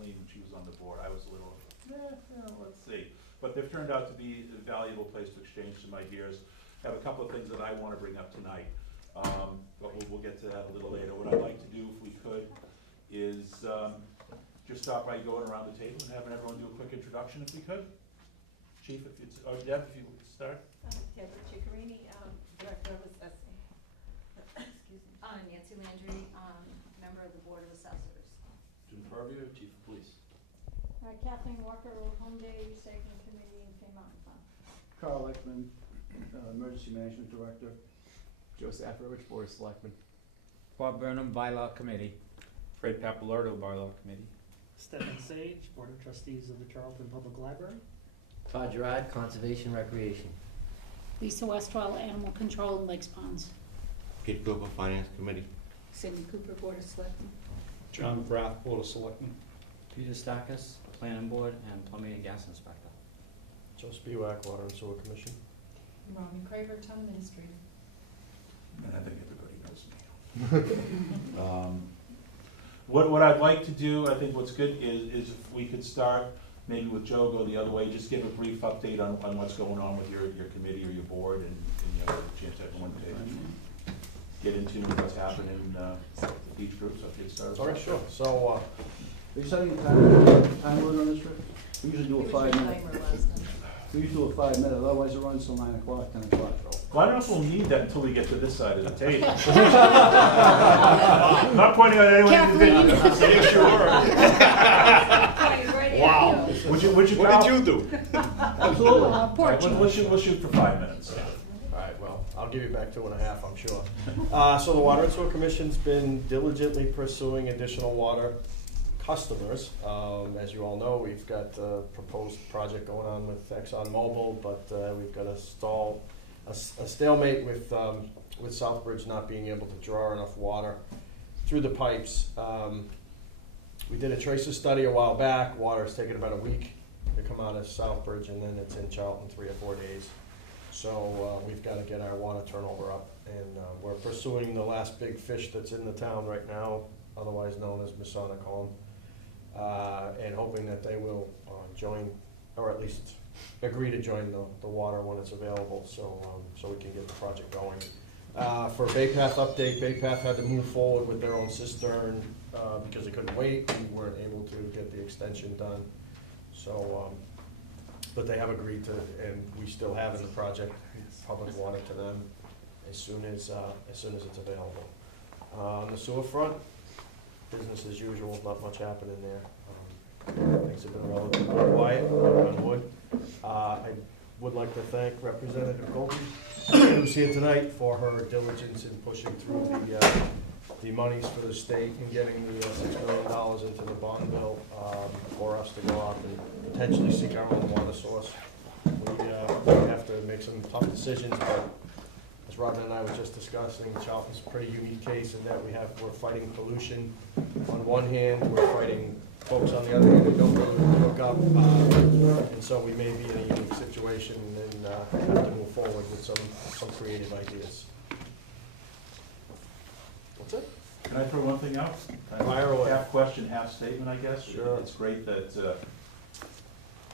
Kathleen when she was on the board. I was a little, let's see. But they've turned out to be a valuable place to exchange some ideas. I have a couple of things that I want to bring up tonight, but we'll get to that a little later. What I'd like to do, if we could, is just start by going around the table and having everyone do a quick introduction, if we could. Chief, if it's, or Deb, if you would start. Deborah Ciccarini, Director of Assessing. Excuse me. Nancy Landry, member of the Board of Assessors. Jim Purview, Chief of Police. Kathleen Walker, Home Day Saving Committee and King Mountain Fund. Carl Eichman, Emergency Management Director. Joe Safarovich, Board of Selectmen. Bob Burnham, Bylaw Committee. Fred Pappalardo, Bylaw Committee. Stephen Sage, Board of Trustees of the Charlton Public Library. Todd Gerard, Conservation Recreation. Lisa Westwell, Animal Control and Lakes Ponds. Pete Cooper, Finance Committee. Cindy Cooper, Board of Selectmen. John McGrath, Board of Selectmen. Peter Stackis, Planning Board and Plumbing and Gas Inspector. Joe Spiewak, Water and Sewer Commission. Robin Craver, Town Administrator. And I think everybody knows me. What I'd like to do, I think what's good is if we could start maybe with Joe, go the other way, just give a brief update on what's going on with your committee or your board, and you know, a chance to everyone to get into what's happening with each group, so if you start. All right, sure. So, Are you setting a time limit on this, Rick? We usually do a He was your 5 minute. timer last time. We usually do a 5 minute, otherwise it runs till 9 o'clock, 10 o'clock. Well, I don't know if we'll need that until we get to this side of the table. I'm not pointing at anyone individually. say sure. Wow. Would you What did you do? Absolutely. All right, we'll shoot for 5 minutes. All right, well, I'll give you back 2.5, I'm sure. So the Water and Sewer Commission's been diligently pursuing additional water customers. As you all know, we've got a proposed project going on with ExxonMobil, but we've got a stalemate with Southbridge not being able to draw enough water through the pipes. We did a tracer study a while back. Water's taken about a week to come out of Southbridge, and then it's in Charlton 3 or 4 days. So we've got to get our water turnover up, and we're pursuing the last big fish that's in the town right now, otherwise known as Masonic Home, and hoping that they will join, or at least agree to join the water when it's available, so we can get the project going. For Baypath update, Baypath had to move forward with their own cistern because they couldn't wait. We weren't able to get the extension done. So, but they have agreed to, and we still have in the project public water to them as soon as it's available. On the sewer front, business as usual, not much happening there. Things have been relatively quiet, knock on wood. I would like to thank Representative Goldie, who's here tonight, for her diligence in pushing through the monies for the state and getting the $6 million into the bond bill for us to go out and potentially seek our own water source. We have to make some tough decisions, but as Robin and I were just discussing, Charlton's a pretty unique case in that we're fighting pollution on one hand, we're fighting folks on the other hand who don't really hook up, and so we may be in a unique situation and have to move forward with some creative ideas. What's it? Can I throw one thing out? Fire away. Half question, half statement, I guess. Sure. It's great that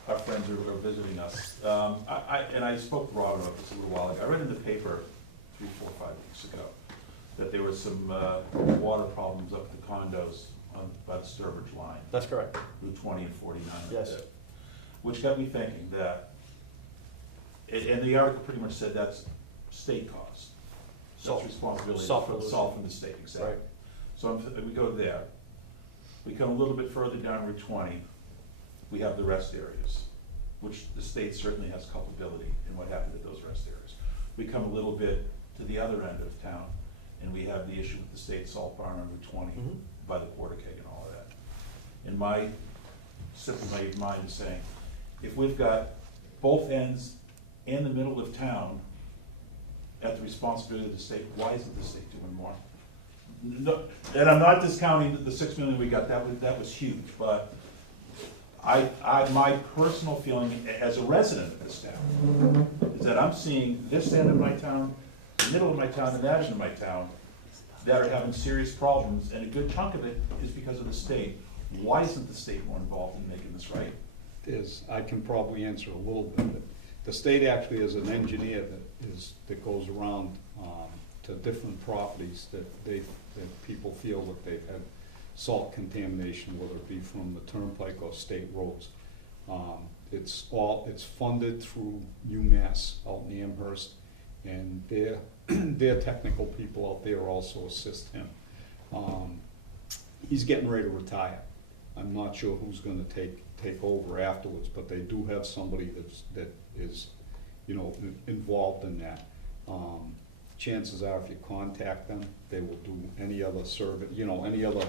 our friends are visiting us. And I spoke to Robin about this a little while ago. I read in the paper 3, 4, 5 weeks ago that there was some water problems up at the condos by the Sturbridge line. That's correct. Route 20 and 49. Yes. Which got me thinking that, and the article pretty much said that's state cost. Salt. That's responsibility Salt for the pollution. salt from the state, exactly. Right. So we go there. We come a little bit further down Route 20, we have the rest areas, which the state certainly has culpability in what happened at those rest areas. We come a little bit to the other end of town, and we have the issue with the state salt barn on Route 20 Mhm. by the porta keg and all of that. And my simple naive mind is saying, if we've got both ends and the middle of town at the responsibility of the state, why isn't the state doing more? No, and I'm not discounting the $6 million we got, that was huge, but my personal feeling as a resident of this town is that I'm seeing this end of my town, the middle of my town, and that end of my town that are having serious problems, and a good chunk of it is because of the state. Why isn't the state more involved in making this right? I can probably answer a little bit of it. The state actually is an engineer that goes around to different properties that people feel that they've had salt contamination, whether it be from the turnpike or state roads. It's funded through UMass out in Amherst, and their technical people out there also assist him. He's getting ready to retire. I'm not sure who's gonna take over afterwards, but they do have somebody that is, involved in that. Chances are, if you contact them, they will do any other survey, any other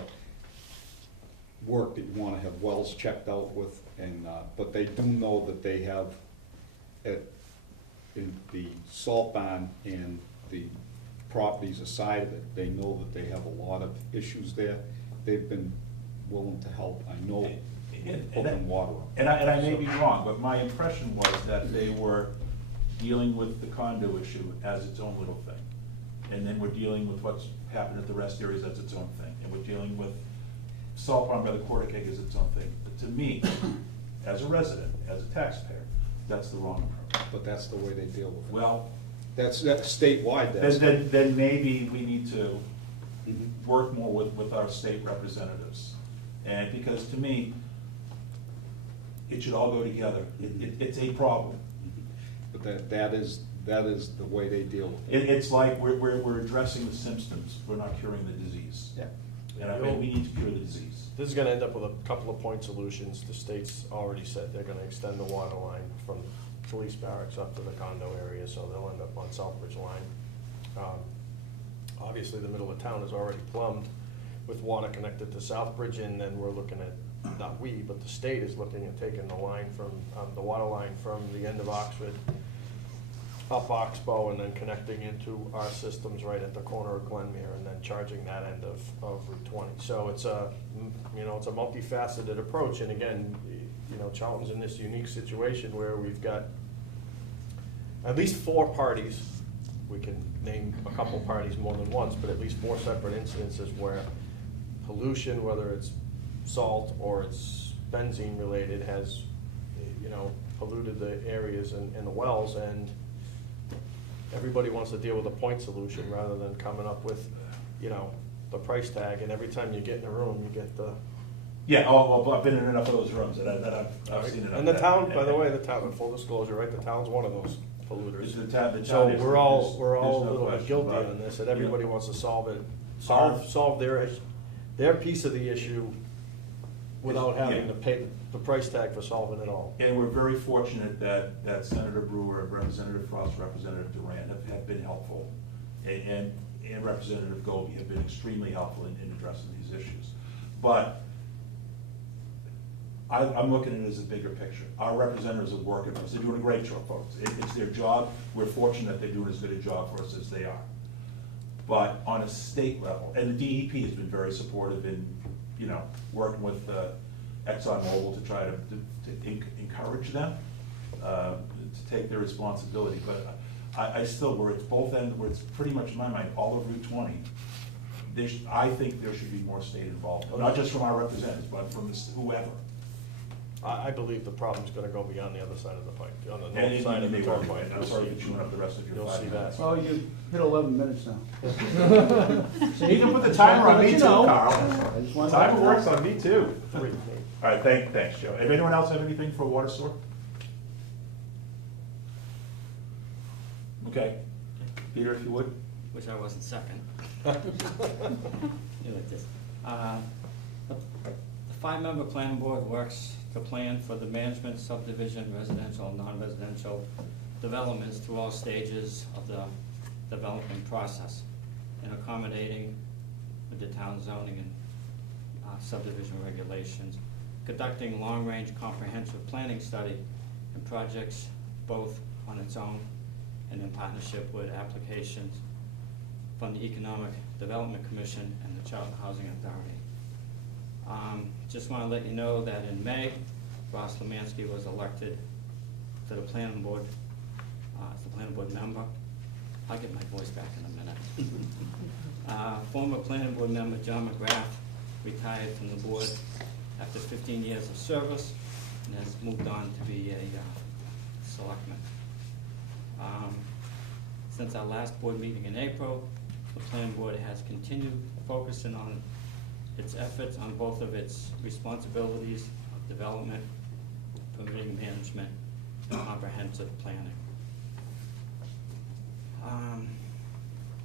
work that you wanna have wells checked out with, and, but they do know that they have, in the salt barn and the properties aside of it, they know that they have a lot of issues there. They've been willing to help, I know, open water. And I may be wrong, but my impression was that they were dealing with the condo issue as its own little thing. And then we're dealing with what's happened at the rest areas as its own thing. And we're dealing with Salt Barn by the Quarter Keg as its own thing. But to me, as a resident, as a taxpayer, that's the wrong approach. But that's the way they deal with it. Well, That's statewide, then maybe we need to work more with our state representatives. And because to me, it should all go together. It's a problem. But that is the way they deal with it. It's like we're addressing the symptoms, we're not curing the disease. Yeah. And we need to cure the disease. This is gonna end up with a couple of point solutions. The state's already said they're gonna extend the water line from police barracks up to the condo area, so they'll end up on Southbridge line. Obviously, the middle of town is already plumbed with water connected to Southbridge, and then we're looking at, not we, but the state is looking at taking the line from, the water line from the end of Oxford up Oxbow and then connecting into our systems right at the corner of Glenmere and then charging that end of Route 20. So it's a, it's a multifaceted approach, and again, Charlton's in this unique situation where we've got at least 4 parties. We can name a couple parties more than once, but at least 4 separate incidences where pollution, whether it's salt or it's benzene related, has, polluted the areas and the wells, and everybody wants to deal with a point solution rather than coming up with, the price tag, and every time you get in a room, you get the. Yeah, well, I've been in enough of those rooms that I've seen enough. And the town, by the way, full disclosure, right, the town's one of those polluters. The town So is- we're all there's a no little bit question guilty about it. on this, that everybody wants to solve it, Our- solve their piece of the issue without having Yeah. to pay the price tag for solving it all. And we're very fortunate that Senator Brewer, Representative Frost, Representative Duran have been helpful. And Representative Goldie have been extremely helpful in addressing these issues. But I'm looking at it as a bigger picture. Our representatives are working for us. They're doing a great job, folks. It's their job. We're fortunate they're doing as good a job for us as they are. But on a state level, and the DEP has been very supportive in, working with ExxonMobil to try to encourage them to take their responsibility. But I still, where it's both ends, where it's pretty much in my mind, all of Route 20, I think there should be more state involvement, not just from our representatives, but from whoever. I believe the problem's gonna go beyond the other side of the pipe, on the And north side of the turnpike. I'm sorry for chewing up the rest of your You'll 5 see minutes. that. Oh, you hit 11 minutes now. You can put the timer on me too, Carl. I just wanted to let Timer you know. works on me too. 3. All right, thanks, Joe. If anyone else have anything for water sewer? Okay. Peter, if you would. Which I wasn't second. You like this. The 5-member planning board works to plan for the management, subdivision, residential, non-residential developments through all stages of the development process and accommodating with the town zoning and subdivision regulations, conducting long-range comprehensive planning study and projects both on its own and in partnership with applications from the Economic Development Commission and the Charlton Housing Authority. Just want to let you know that in May, Ross Lemansky was elected to the planning board, as the planning board member. I'll get my voice back in a minute. Former planning board member John McGrath retired from the board after 15 years of service and has moved on to be a selectman. Since our last board meeting in April, the planning board has continued focusing on its efforts on both of its responsibilities of development, permitting management, and comprehensive planning.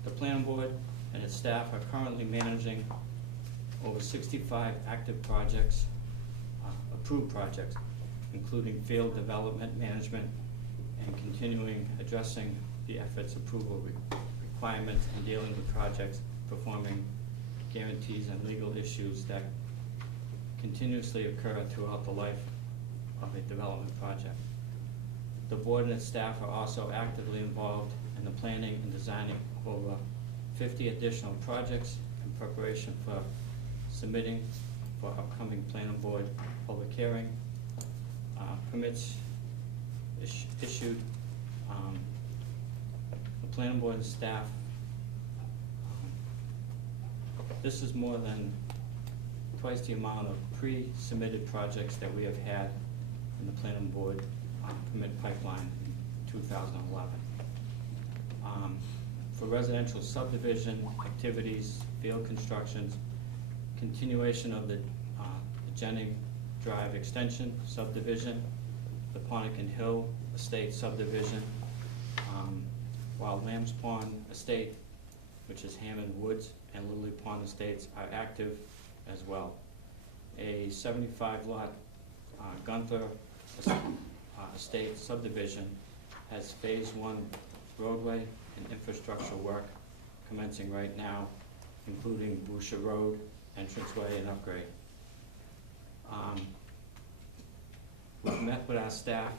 The planning board and its staff are currently managing over 65 active projects, approved projects, including field development management and continuing addressing the efforts approval requirements and dealing with projects performing guarantees and legal issues that continuously occur throughout the life of a development project. The board and its staff are also actively involved in the planning and designing of over 50 additional projects in preparation for submitting for upcoming planning board public hearing, permits issued. The planning board and staff, this is more than twice the amount of pre-submitted projects that we have had in the planning board permit pipeline in 2011. For residential subdivision activities, field constructions, continuation of the Jennings Drive Extension subdivision, the Ponican Hill Estate subdivision, while Lambs Pond Estate, which is Hammond Woods, and Lily Pond Estates are active as well. A 75-lot Gunther Estate subdivision has Phase 1 roadway and infrastructure work commencing right now, including Boucher Road, entranceway, and upgrade. We've met with our staff.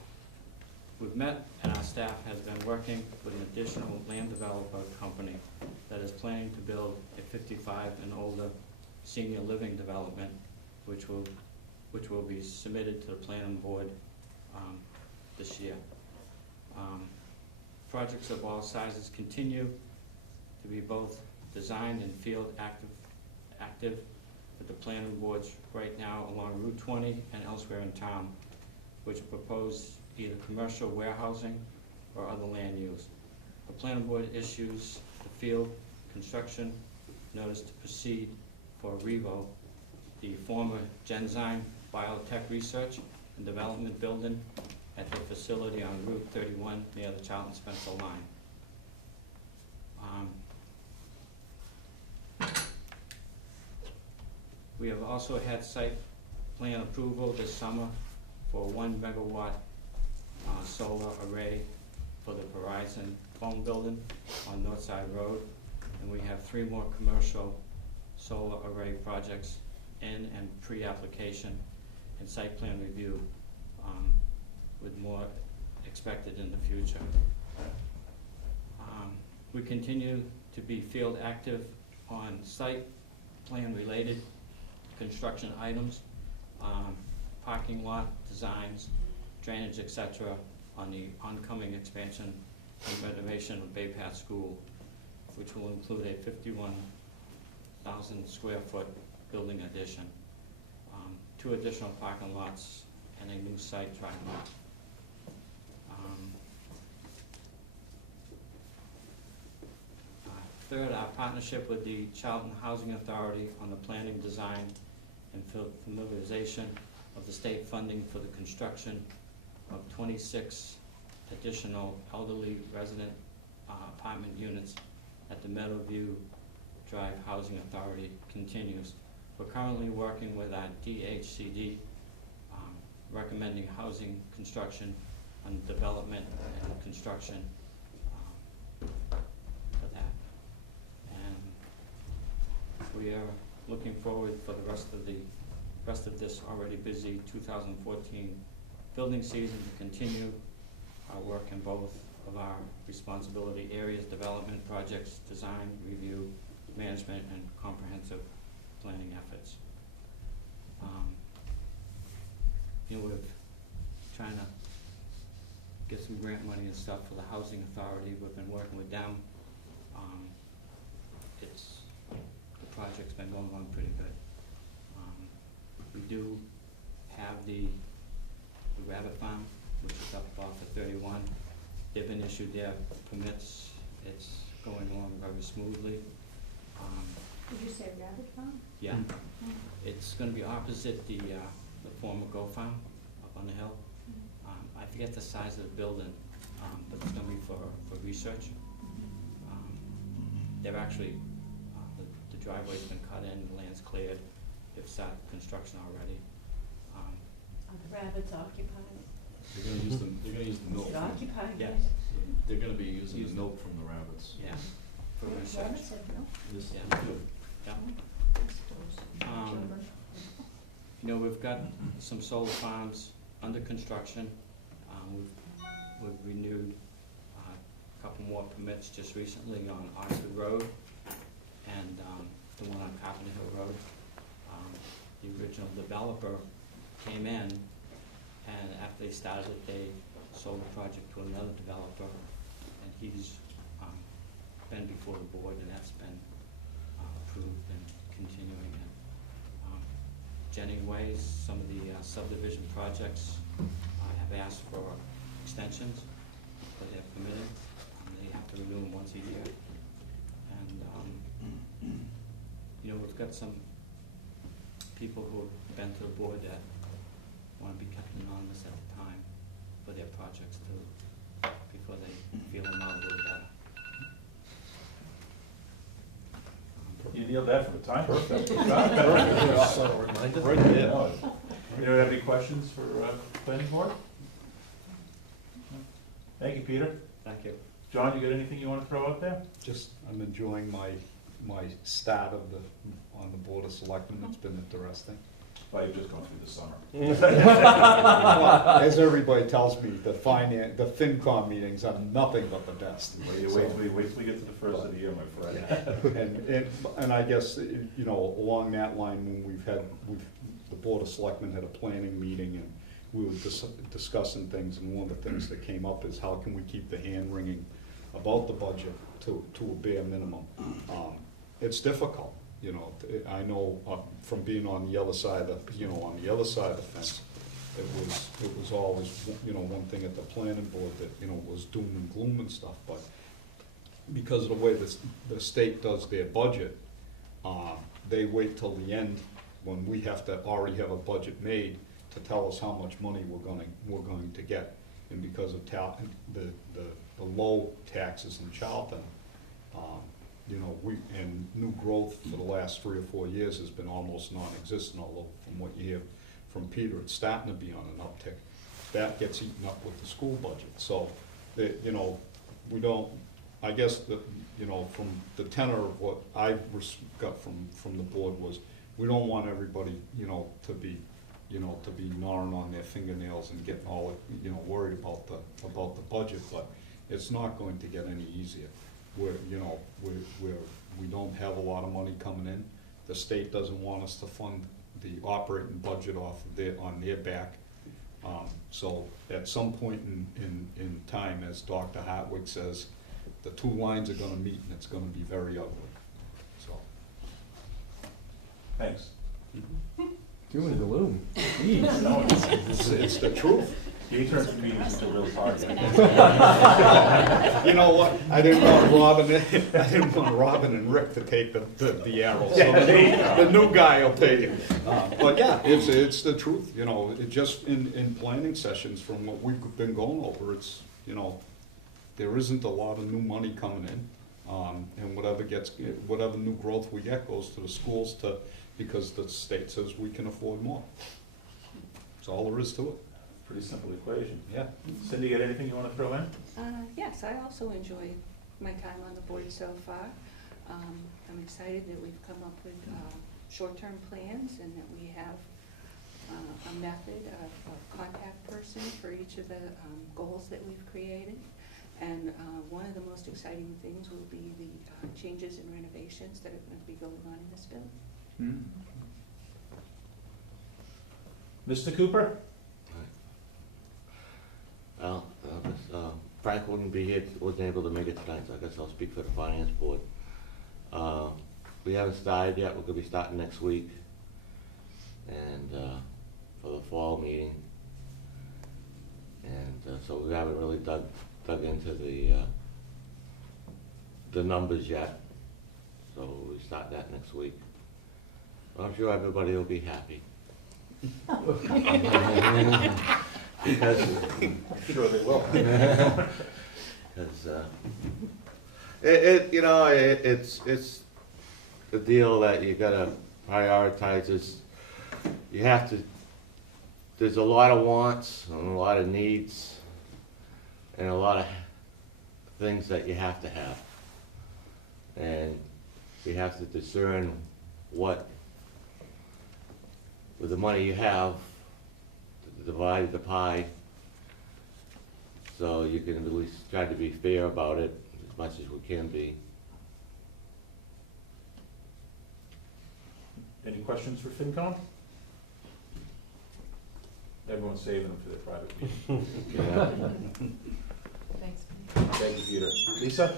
We've met and our staff has been working with an additional land developer company that is planning to build a 55 and older senior living development, which will be submitted to the planning board this year. Projects of all sizes continue to be both designed and field active with the planning boards right now along Route 20 and elsewhere in town, which propose either commercial warehousing or other land use. The planning board issues the field construction notice to proceed for Revo, the former Genzyme Biotech Research and Development Building at the facility on Route 31 near the Charlton-Spencer line. We have also had site plan approval this summer for 1 megawatt solar array for the Verizon phone building on Northside Road, and we have 3 more commercial solar array projects in and pre-application and site plan review, with more expected in the future. We continue to be field active on site plan related construction items, parking lot designs, drainage, etc. on the oncoming expansion and renovation of Bay Path School, which will include a 51,000 square foot building addition, 2 additional parking lots, and a new site driveway. Third, our partnership with the Charlton Housing Authority on the planning, design, and familiarization of the state funding for the construction of 26 additional elderly resident apartment units at the Meadowview Drive Housing Authority continues. We're currently working with our DHCD, recommending housing construction on development and construction for that. And we are looking forward for the rest of this already busy 2014 building season to continue our work in both of our responsibility areas: development projects, design, review, management, and comprehensive planning efforts. We're trying to get some grant money and stuff for the Housing Authority. We've been working with them. The project's been going on pretty good. We do have the rabbit farm, which is up off of 31. They've been issued their permits. It's going along very smoothly. Did you say rabbit farm? Yeah, it's gonna be opposite the former Go Farm up on the hill. I forget the size of the building, but it's gonna be for research. They're actually, the driveway's been cut in, the land's cleared, they've started construction already. Are the rabbits occupied? They're gonna use the milk. Is it occupied? Yes. They're gonna be using the milk from the rabbits. Yeah, for research. Rabbits have milk? This Yeah. too. Yeah. I suppose. You know, we've got some solar farms under construction. We've renewed a couple more permits just recently on Oxford Road and the one on Carpenter Hill Road. The original developer came in, and after they started it, they sold the project to another developer, and he's been before the board, and that's been approved and continuing. And Jennings Ways, some of the subdivision projects have asked for extensions for their permitting. They have to renew them once a year. And, you know, we've got some people who have been to the board that want to be kept anonymous at the time for their projects too, before they feel them out a little better. You nailed that for the time. Perfect. Right there. Anyone have any questions for planning board? Thank you, Peter. Thank you. John, you got anything you want to throw out there? Just, I'm enjoying my start on the Board of Selectmen. It's been interesting. Well, you've just gone through the summer. Well, as everybody tells me, the FinCom meetings are nothing but the best. Wait till we get to the first of the year, my friend. And I guess, you know, along that line, when the Board of Selectmen had a planning meeting and we were discussing things, and one of the things that came up is how can we keep the hand wringing about the budget to a bare minimum. It's difficult, you know. I know from being on the other side of the fence, it was always, you know, one thing at the planning board that, you know, was doom and gloom and stuff, but because of the way the state does their budget, they wait till the end when we have to already have a budget made to tell us how much money we're going to get. And because of the low taxes in Charlton, you know, and new growth for the last 3 or 4 years has been almost non-existent, although from what you hear from Peter, it's starting to be on an uptick. That gets eaten up with the school budget. So, you know, we don't, I guess, you know, from the tenor of what I got from the board was, we don't want everybody, you know, to be gnawing on their fingernails and getting all, you know, worried about the budget, but it's not going to get any easier. We don't have a lot of money coming in. The state doesn't want us to fund the operating budget on their back. So at some point in time, as Dr. Hartwig says, the two lines are gonna meet and it's gonna be very ugly, so. Thanks. Doom and gloom. No, It's the truth. he turns the meetings into a real party. You know what, I didn't want Robin and Rick to take the arrow, so the new guy will take it. But yeah, it's the truth, you know, it just in planning sessions from what we've been going over, it's, you know, there isn't a lot of new money coming in. And whatever new growth we get goes to the schools because the state says we can afford more. That's all there is to it. Pretty simple equation. Yeah. Cindy, got anything you want to throw in? Yes, I also enjoy my time on the board so far. I'm excited that we've come up with short-term plans and that we have a method of a contact person for each of the goals that we've created. And one of the most exciting things will be the changes and renovations that are going to be going on in this building. Mr. Cooper? Well, Frank wouldn't be here, wasn't able to make it tonight, so I guess I'll speak for the finance board. We haven't started yet, we're gonna be starting next week. and, for the fall meeting. And, so we haven't really dug into the numbers yet, so we start that next week. But I'm sure everybody will be happy. Because, Sure they will. because, it's the deal that you gotta prioritize is, you have to, there's a lot of wants and a lot of needs and a lot of things that you have to have. And you have to discern what, with the money you have, divide the pie, so you can at least try to be fair about it as much as we can be. Any questions for FinCom? Everyone's saving them for their private meeting. Yeah. Thanks. Thank you, Peter. Lisa?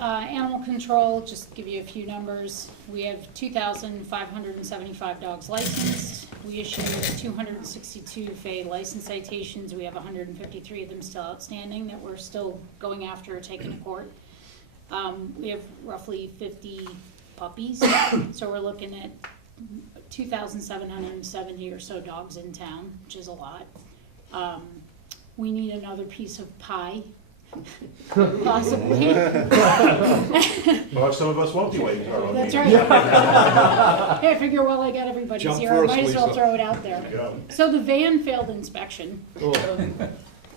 Animal control, just to give you a few numbers, we have 2,575 dogs licensed. We issued 262 FAA license citations. We have 153 of them still outstanding that we're still going after or taking to court. We have roughly 50 puppies, so we're looking at 2,770 or so dogs in town, which is a lot. We need another piece of pie, possibly. Well, some of us won't be waiting for our own That's meeting. right. Hey, I figure, well, I got everybody's Jump here, I first, might as well Lisa. throw it out there. There you go. So the van failed inspection.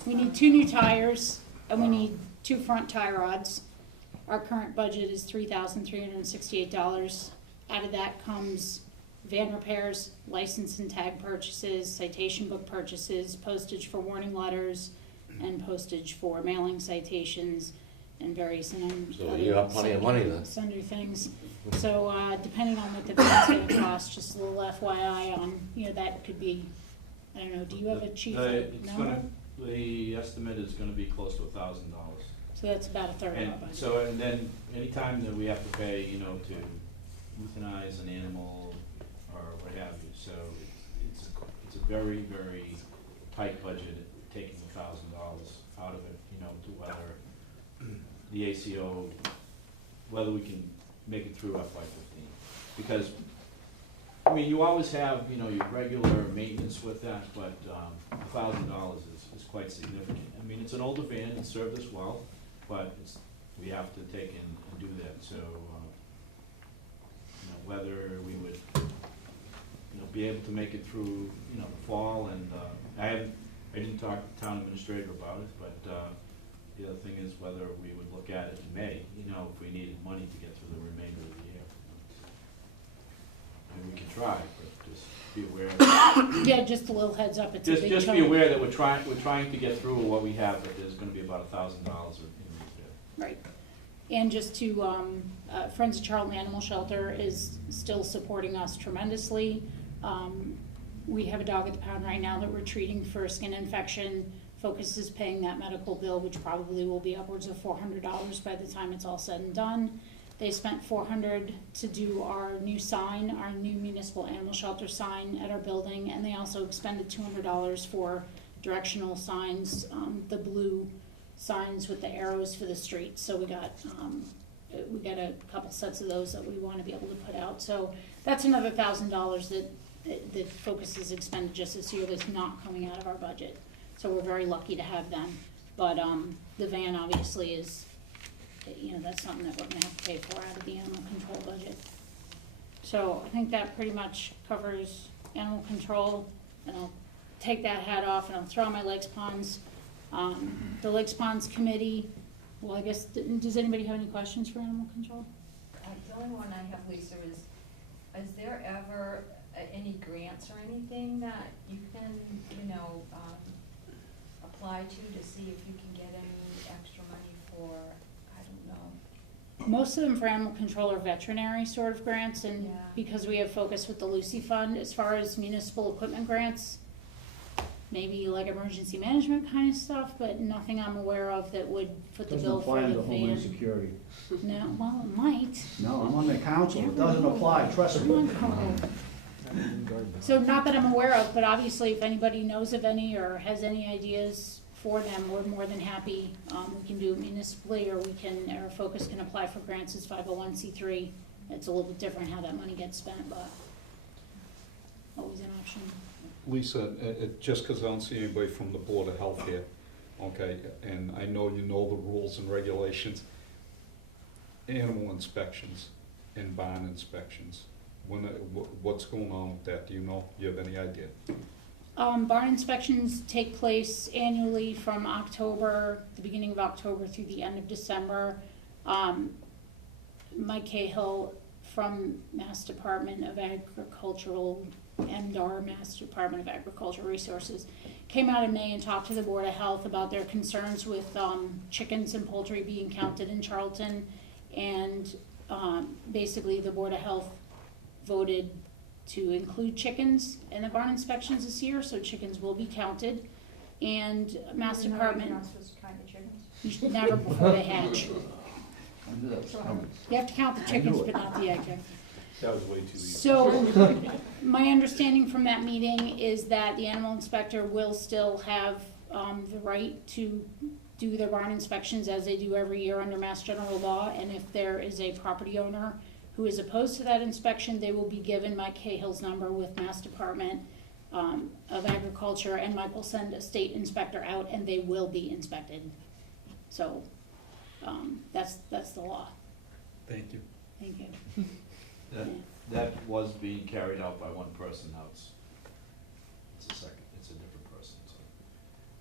We need 2 new tires, and we need 2 front tie rods. Our current budget is $3,368. Out of that comes van repairs, license and tag purchases, citation book purchases, postage for warning letters, and postage for mailing citations, and various So you have plenty of money then. sundry things. So, depending on what the van's gonna cost, just a little FYI on, that could be, I don't know, do you have a chief number? The estimate is gonna be close to $1,000. So that's about a third of And our budget. so, and then anytime that we have to pay, to euthanize an animal or what have you, so it's a very, very tight budget, taking $1,000 out of it, to whether the ACO, whether we can make it through FY15. Because, you always have, your regular maintenance with that, but $1,000 is quite significant. It's an older van, it served us well, but we have to take and do that, so, whether we would, be able to make it through, the fall, and, I didn't talk to the town administrator about it, but, the other thing is whether we would look at it in May, if we needed money to get through the remainder of the year. We can try, but just be aware that Yeah, just a little heads up, it's a big chunk. just be aware that we're trying to get through what we have, but there's gonna be about $1,000 in there. Right. And just to, Friends of Charlton Animal Shelter is still supporting us tremendously. We have a dog at the pound right now that we're treating for a skin infection. Focus is paying that medical bill, which probably will be upwards of $400 by the time it's all said and done. They spent $400 to do our new sign, our new municipal animal shelter sign at our building, and they also expended $200 for directional signs, the blue signs with the arrows for the streets. So we got a couple sets of those that we want to be able to put out. So that's another $1,000 that Focus has expended just this year that's not coming out of our budget. So we're very lucky to have them. But the van obviously is, that's something that we're gonna have to pay for out of the animal control budget. So I think that pretty much covers animal control, and I'll take that hat off and I'll throw on my Lakes Ponds. The Lakes Ponds Committee, well, I guess, does anybody have any questions for animal control? The only one I have, Lisa, is there ever any grants or anything that you can, apply to see if you can get any extra money for, I don't know? Most of them for animal control are veterinary sort of grants, and Yeah. because we have Focus with the Lucy Fund, as far as municipal equipment grants, maybe like emergency management kind of stuff, but nothing I'm aware of that would put the bill for the Doesn't apply to Homeland van. Security. No, well, it might. No, I'm on the council, it doesn't apply, trust me. So not that I'm aware of, but obviously if anybody knows of any or has any ideas for them, we're more than happy. We can do it municipally, or our Focus can apply for grants as 501c3. It's a little bit different how that money gets spent, but always an option. Lisa, just because I don't see anybody from the Board of Health here, okay, and I know you know the rules and regulations, animal inspections and barn inspections, what's going on with that? Do you know? You have any idea? Barn inspections take place annually from the beginning of October through the end of December. Mike Cahill from Mass Department of Agricultural, MDR, Mass Department of Agricultural Resources, came out in May and talked to the Board of Health about their concerns with chickens and poultry being counted in Charlton. And basically the Board of Health voted to include chickens in the barn inspections this year, so chickens will be counted. And Mass Department, you should never before they hatch. You have to count the chickens, but not the egg. That was way too easy. So, my understanding from that meeting is that the animal inspector will still have the right to do their barn inspections as they do every year under Mass General Law, and if there is a property owner who is opposed to that inspection, they will be given Mike Cahill's number with Mass Department of Agriculture, and Mike will send a state inspector out, and they will be inspected. So, that's the law. Thank you. Thank you. That was being carried out by one person, now it's a different person, so.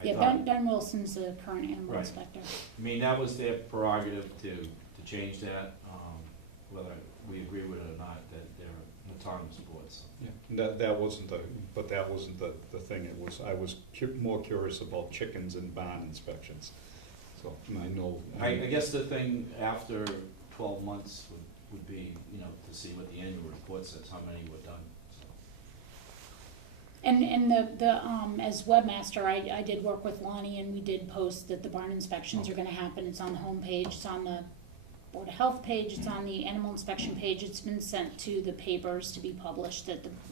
I Yeah, thought- Ben Wilson's the current animal Right. inspector. I mean, that was their prerogative to change that, whether we agree with it or not, that they're an autonomous board, so. Yeah, that wasn't the thing, I was more curious about chickens and barn inspections, so, and I know. I guess the thing after 12 months would be, to see what the annual report says, how many were done, so. And as webmaster, I did work with Lonnie, and we did post that the barn inspections are gonna happen. It's on the homepage, it's on the Board of Health page, it's on the animal inspection page. It's been sent to the papers to be published,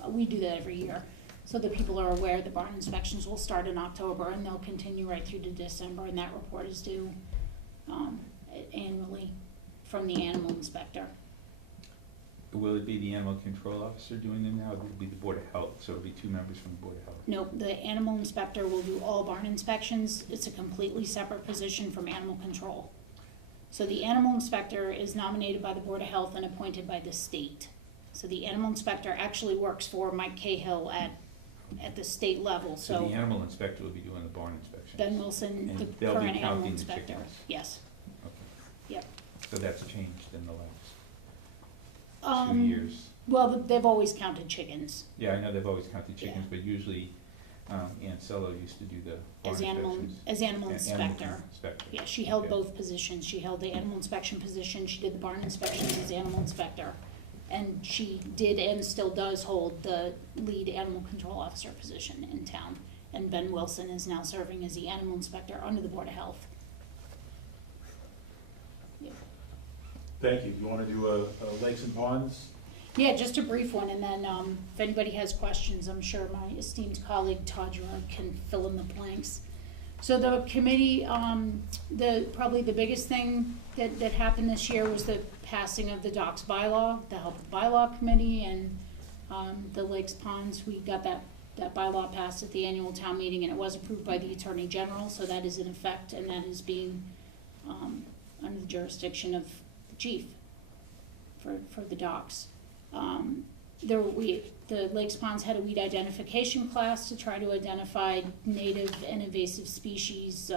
we do that every year. So the people are aware the barn inspections will start in October, and they'll continue right through to December, and that report is due annually from the animal inspector. Will it be the animal control officer doing them now, or will it be the Board of Health? So it'll be two members from the Board of Health? Nope, the animal inspector will do all barn inspections. It's a completely separate position from animal control. So the animal inspector is nominated by the Board of Health and appointed by the state. So the animal inspector actually works for Mike Cahill at the state level, So so the animal inspector will be doing the barn inspection? Ben Wilson, And the they'll be current animal counting the inspector, chickens? yes. Okay. Yep. So that's changed in the last 2 Um, years? Well, they've always counted chickens Yeah, I know they've always counted chickens, Yeah. but usually Ann Cello used to do the barn as animal inspections. inspector. Inspector. Yeah, she held Okay. both positions. She held the animal inspection position, she did the barn inspections as animal inspector. And she did and still does hold the lead animal control officer position in town. And Ben Wilson is now serving as the animal inspector under the Board of Health. Thank you. You wanna do lakes and ponds? Yeah, just a brief one, and then if anybody has questions, I'm sure my esteemed colleague Todd Gerard can fill in the blanks. So the committee, probably the biggest thing that happened this year was the passing of the docks bylaw, the help of bylaw committee, and the lakes ponds. We got that bylaw passed at the annual town meeting, and it was approved by the Attorney General, so that is in effect, and that is being under the jurisdiction of the chief for the docks. The Lakes Ponds had a weed identification class to try to identify native and invasive species,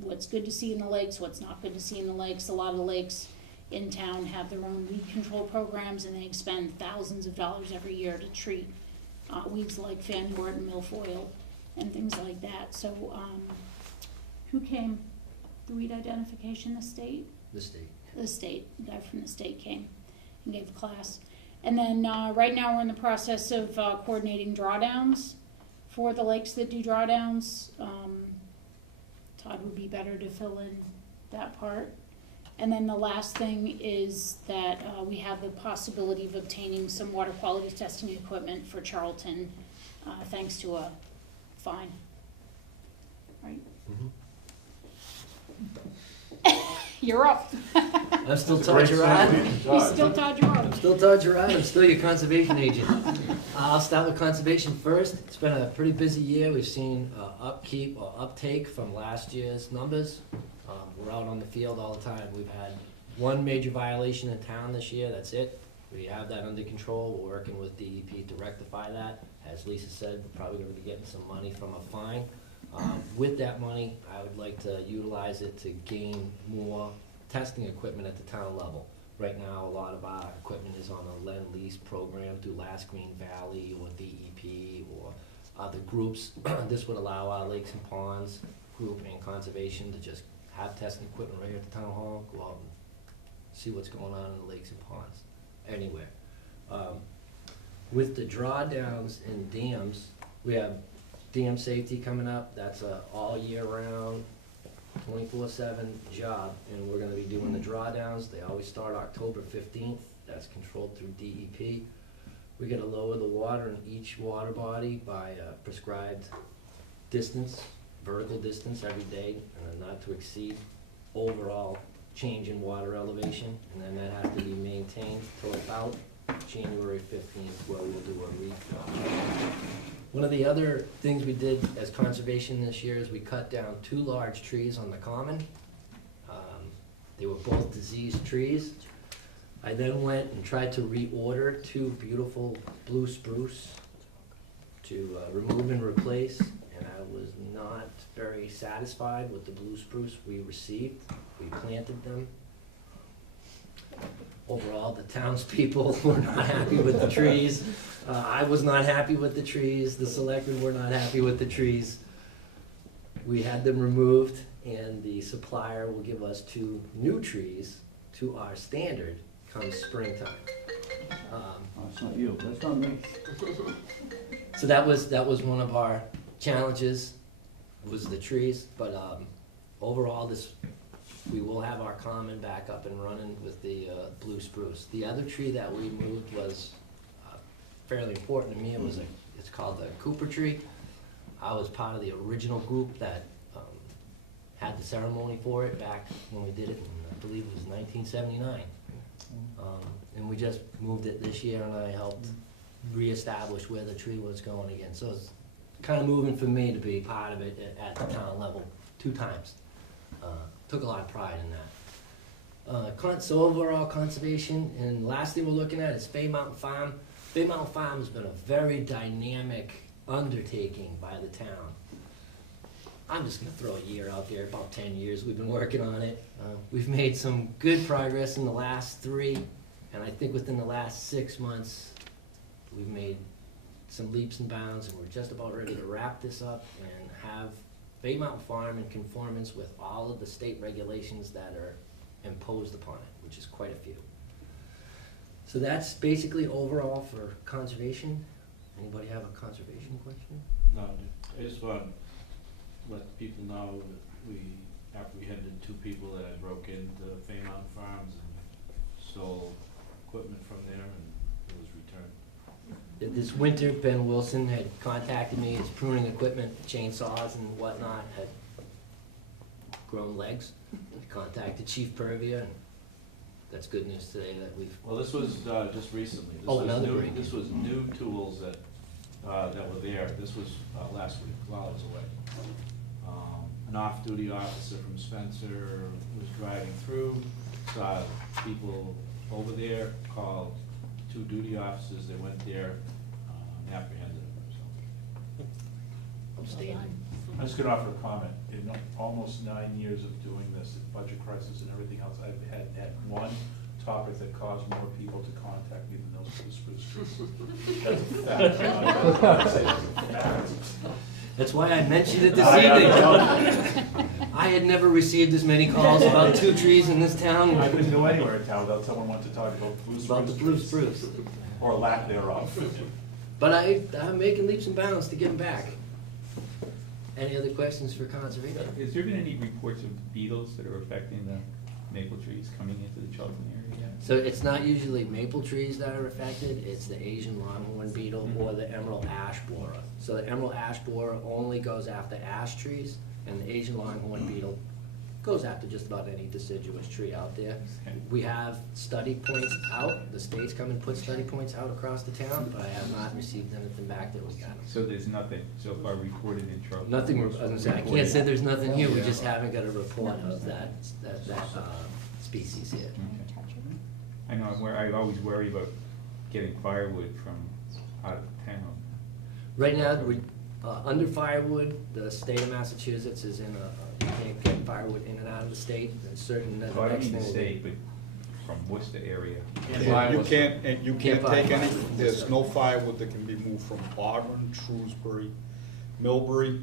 what's good to see in the lakes, what's not good to see in the lakes. A lot of the lakes in town have their own weed control programs, and they expend thousands of dollars every year to treat weeds like fanwort and milfoil and things like that. So, who came? The weed identification, the state? The state. The state, the guy from the state came and gave a class. And then right now we're in the process of coordinating drawdowns for the lakes that do drawdowns. Todd would be better to fill in that part. And then the last thing is that we have the possibility of obtaining some water quality testing equipment for Charlton, thanks to a fine. Right? You're up. I'm still Todd Gerard. He's still Todd Gerard. I'm still Todd Gerard. I'm still your conservation agent. I'll start with conservation first. It's been a pretty busy year. We've seen upkeep or uptake from last year's numbers. We're out on the field all the time. We've had one major violation in town this year. That's it. We have that under control. We're working with DEP to rectify that. As Lisa said, we're probably going to be getting some money from a fine. With that money, I would like to utilize it to gain more testing equipment at the town level. Right now, a lot of our equipment is on a Lend-Lease program through Last Green Valley or DEP or other groups. This would allow our Lakes and Ponds group and conservation to just have testing equipment right here at the town hall, go out and see what's going on in the lakes and ponds, anywhere. With the drawdowns in dams, we have dam safety coming up. That's a all year round, 24/7 job, and we're gonna be doing the drawdowns. They always start October 15th. That's controlled through DEP. We gotta lower the water in each water body by a prescribed distance, vertical distance every day, and not to exceed overall change in water elevation, and then that has to be maintained till about January 15th, where we'll do a refill. One of the other things we did as conservation this year is we cut down 2 large trees on the common. They were both diseased trees. I then went and tried to reorder 2 beautiful blue spruce to remove and replace, and I was not very satisfied with the blue spruce we received. We planted them. Overall, the townspeople were not happy with the trees. I was not happy with the trees. The selectmen were not happy with the trees. We had them removed, and the supplier will give us 2 new trees to our standard come springtime. That's not you, that's not me. So that was one of our challenges, was the trees. But overall, we will have our common back up and running with the blue spruce. The other tree that we moved was fairly important to me. It's called the Cooper tree. I was part of the original group that had the ceremony for it back when we did it in, I believe it was 1979. And we just moved it this year, and I helped reestablish where the tree was going again. So it's kind of moving for me to be part of it at the town level 2 times. Took a lot of pride in that. So overall conservation, and the last thing we're looking at is Fay Mountain Farm. Fay Mountain Farm has been a very dynamic undertaking by the town. I'm just gonna throw a year out there, about 10 years we've been working on it. We've made some good progress in the last 3, and I think within the last 6 months, we've made some leaps and bounds, and we're just about ready to wrap this up and have Fay Mountain Farm in conformance with all of the state regulations that are imposed upon it, which is quite a few. So that's basically overall for conservation. Anybody have a conservation question? No, I just want to let people know that we apprehended 2 people that had broke into Fay Mountain Farms and stole equipment from there, and it was returned. This winter, Ben Wilson had contacted me. His pruning equipment, chainsaws and whatnot, had grown legs. I contacted Chief Purvia, and that's good news today that we've... Well, this was just recently. This was new tools that were there. This was last week while I was away. An off-duty officer from Spencer was driving through, saw people over there, called 2 duty officers. They went there and apprehended them. Outstanding. I'm just gonna offer a comment. In almost 9 years of doing this, budget crisis and everything else, I've had one topic that caused more people to contact me than those 2 spruce trees. That's a fact. That's why I mentioned it this evening. I had never received as many calls about 2 trees in this town. I couldn't go anywhere in town without someone wanting to talk about blue spruce. About the blue spruce. Or lack thereof. But I'm making leaps and bounds to get them back. Any other questions for conservation? Has there been any reports of beetles that are affecting the maple trees coming into the Charlton area yet? So it's not usually maple trees that are affected, it's the Asian longhorn beetle or the emerald ash borer. So the emerald ash borer only goes after ash trees, and the Asian longhorn beetle goes after just about any deciduous tree out there. Okay. We have study points out, the state's come and put study points out across the town, but I have not received anything back that we got. So there's nothing so far recorded in Charlton? Nothing, I was gonna say, I can't say there's nothing here, we just haven't got a report of that species here. Okay. I know, I always worry about getting firewood from out of town. Right now, we, under firewood, the state of Massachusetts is in you can't get firewood in and out of the state, and certain, the So I don't next mean the thing. state, but from Worcester area. You can't, and you Can't can't buy take any, firewood. there's no firewood that can be moved from Auburn, Shrewsbury, Millbury,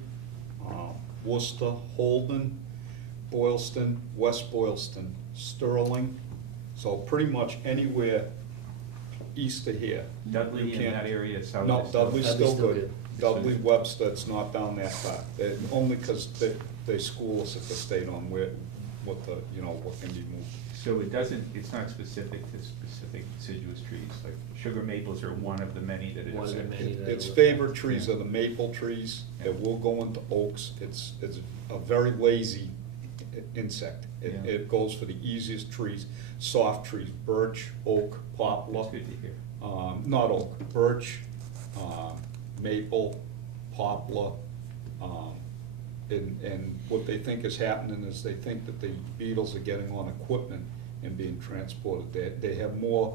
Worcester, Holden, Boylston, West Boylston, Sterling. So pretty much anywhere east of here. Dudley You in can't- that area, south? No, south- Dudley's Dudley's still still good. good. Dudley, Webster, it's not down that far. Only because they school us at the state on what can be moved. So it doesn't, it's not specific to specific deciduous trees, like sugar maples are one of the many that it One of the affects. many. Its favorite trees are the maple trees, it will go into oaks, it's a very lazy insect. Yeah. It goes for the easiest trees, soft trees, birch, oak, poplar. That's good to hear. Not oak, birch, maple, poplar. And what they think is happening is they think that the beetles are getting on equipment and being transported. They have more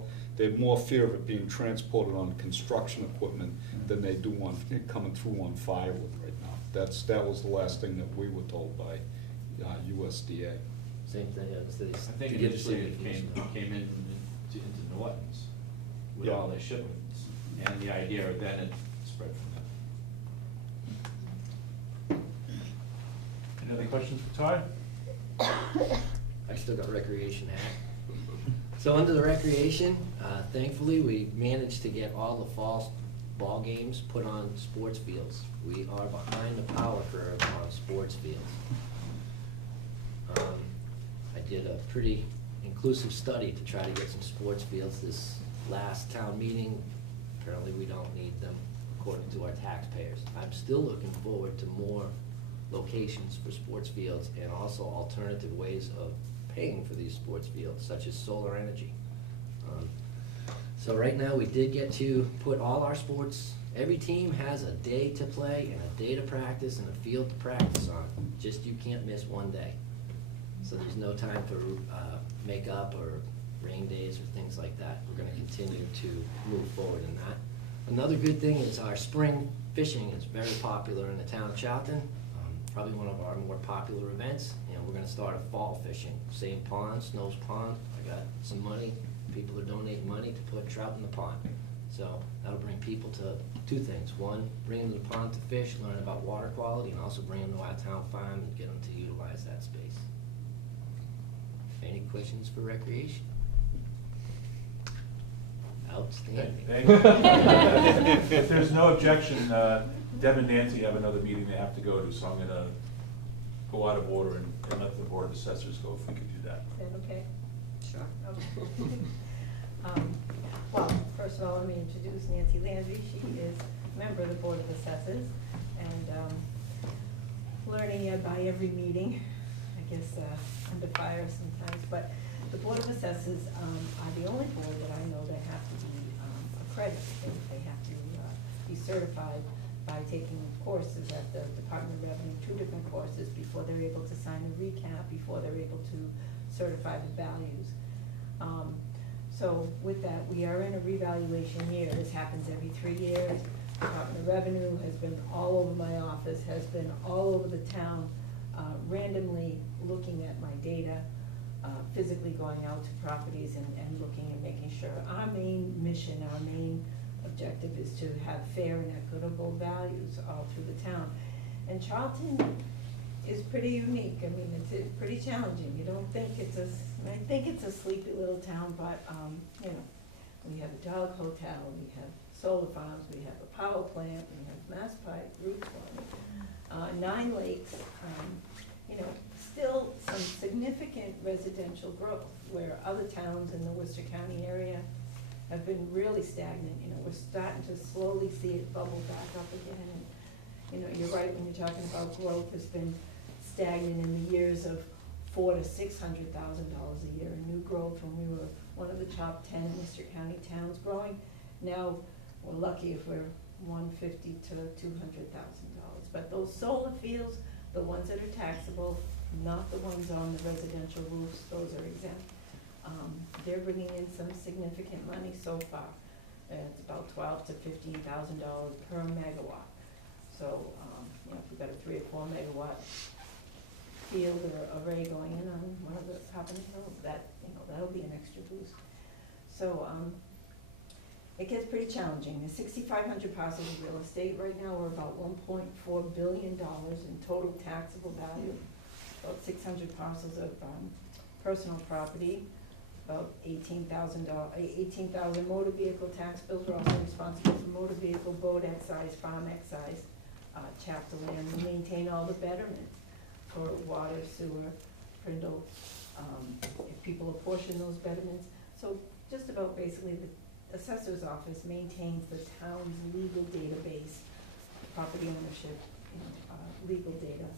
fear of it being transported on construction equipment than they do on, coming through on firewood right now. That was the last thing that we were told by USDA. Same thing, as I think to get the initially it certification. came into Norton's with all their shipments, and the idea then it spread from there. Any other questions for Todd? I still got recreation hat. So under the recreation, thankfully, we managed to get all the fall ball games put on sports fields. We are behind the power curve on sports fields. I did a pretty inclusive study to try to get some sports fields this last town meeting. Apparently, we don't need them according to our taxpayers. I'm still looking forward to more locations for sports fields and also alternative ways of paying for these sports fields, such as solar energy. So right now, we did get to put all our sports, every team has a day to play and a day to practice and a field to practice on. Just you can't miss one day. So there's no time for makeup or rain days or things like that. We're gonna continue to move forward in that. Another good thing is our spring fishing is very popular in the town of Charlton. Probably one of our more popular events, and we're gonna start a fall fishing. Same pond, Snow's Pond. I got some money. People are donating money to put trout in the pond. So that'll bring people to two things. One, bring them to the pond to fish, learn about water quality, and also bring them to our town farm and get them to utilize that space. Any questions for recreation? Outstanding. Thank you. If there's no objection, Deb and Nancy have another meeting they have to go to, so I'm gonna go out of order and let the Board of Assessors go if we could do that. Is that okay? Sure. Okay. Well, first of all, let me introduce Nancy Landry. She is a member of the Board of Assessors and learning by every meeting, I guess under fire sometimes. But the Board of Assessors are the only board that I know that have to be accredited. They have to be certified by taking courses at the Department of Revenue, 2 different courses, before they're able to sign a recap, before they're able to certify the values. So with that, we are in a revaluation year. This happens every 3 years. Department of Revenue has been all over my office, has been all over the town, randomly looking at my data, physically going out to properties and looking and making sure. Our main mission, our main objective is to have fair and equitable values all through the town. And Charlton is pretty unique. I mean, it's pretty challenging. You don't think it's I think it's a sleepy little town, but, you know, we have a dog hotel, we have solar farms, we have a power plant, we have Mass Pike, Route 20. Nine Lakes, you know, still some significant residential growth, where other towns in the Worcester County area have been really stagnant. You know, we're starting to slowly see it bubble back up again. And, you know, you're right when you're talking about growth has been stagnant in the years of $400,000 to $600,000 a year in new growth when we were one of the top 10 Worcester County towns growing. Now, we're lucky if we're $150,000 to $200,000. But those solar fields, the ones that are taxable, not the ones on the residential roofs, those are exempt. They're bringing in some significant money so far. It's about $12,000 to $15,000 per megawatt. So, you know, if we've got a 3 or 4 megawatt field or array going in on one of the Carbon Hills, that, you know, that'll be an extra boost. So, it gets pretty challenging. There's 6,500 parcels of real estate right now. We're about $1.4 billion in total taxable value. About 600 parcels of personal property. About 18,000 motor vehicle tax bills. We're also responsible for motor vehicle, boat excise, farm excise, chapter land. We maintain all the betterments for water, sewer, Prindle, if people apportion those betterments. So just about basically the assessor's office maintains the town's legal database, property ownership, you know, legal data.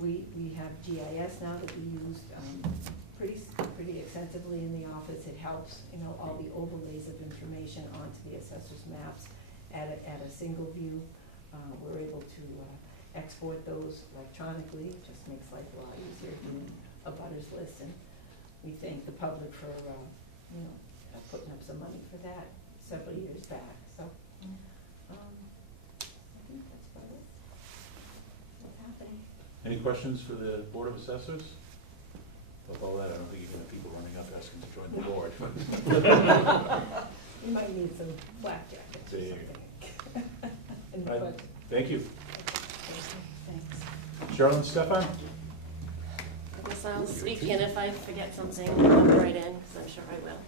We have GIS now that we use pretty extensively in the office. It helps, you know, all the overlays of information onto the assessor's maps at a single view. We're able to export those electronically. It just makes life a lot easier doing a butters list, and we thank the public for, you know, putting up some money for that several years back. So, I think that's about it. What's happening? Any questions for the Board of Assessors? With all that, I don't think you're gonna have people running up asking to join the board. You might need some blackjack or There you something. And Right. but- Thank you. Thanks. Charlene Stefan? I guess I'll speak, and if I forget something, I'll go right in, because I'm sure I will.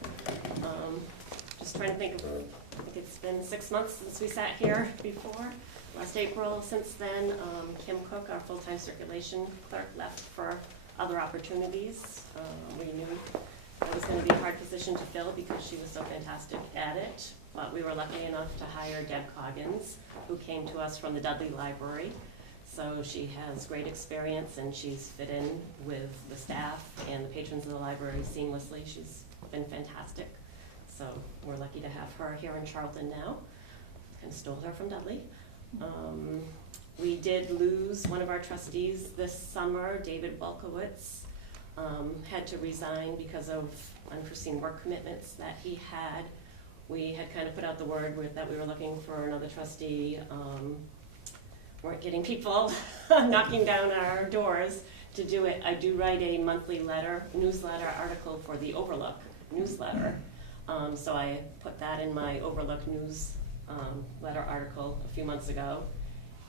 Just trying to think of, I think it's been 6 months since we sat here before, last April. Since then, Kim Cook, our full-time circulation clerk, left for other opportunities. We knew it was going to be a hard position to fill because she was so fantastic at it, but we were lucky enough to hire Deb Coggins, who came to us from the Dudley Library. So she has great experience, and she's fit in with the staff and the patrons of the library seamlessly. She's been fantastic. So we're lucky to have her here in Charlton now. Kind of stole her from Dudley. We did lose one of our trustees this summer, David Volkowitz. Had to resign because of unforeseen work commitments that he had. We had kind of put out the word that we were looking for another trustee. Weren't getting people knocking down our doors to do it. I do write a monthly newsletter article for the Overlook newsletter. So I put that in my Overlook news letter article a few months ago.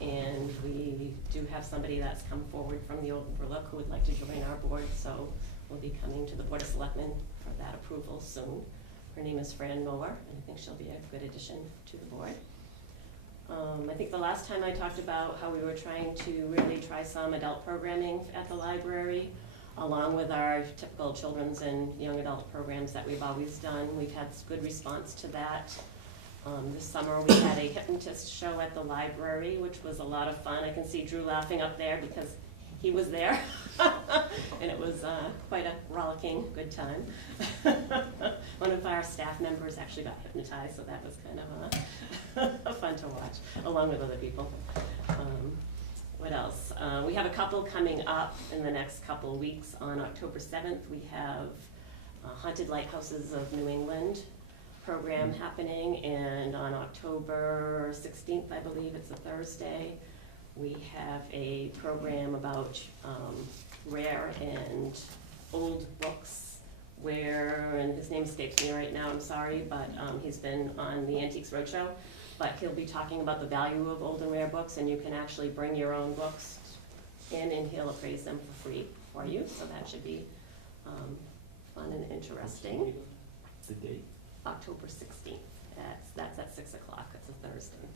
And we do have somebody that's come forward from the Overlook who would like to join our board. So we'll be coming to the Board of Selectmen for that approval soon. Her name is Fran Mower, and I think she'll be a good addition to the board. I think the last time I talked about how we were trying to really try some adult programming at the library, along with our typical children's and young adult programs that we've always done. We've had good response to that. This summer we had a hypnotist show at the library, which was a lot of fun. I can see Drew laughing up there because he was there. And it was quite a rollicking good time. One of our staff members actually got hypnotized, so that was kind of fun to watch, along with other people. What else? We have a couple coming up in the next couple weeks. On October 7th, we have Haunted Lighthouses of New England program happening, and on October 16th, I believe it's a Thursday, we have a program about rare and old books where, and his name escapes me right now, I'm sorry, but he's been on the Antiques Roadshow, but he'll be talking about the value of old and rare books, and you can actually bring your own books in and he'll appraise them for free for you, so that should be fun and interesting. The date? October 16th. That's at 6 o'clock. It's a Thursday.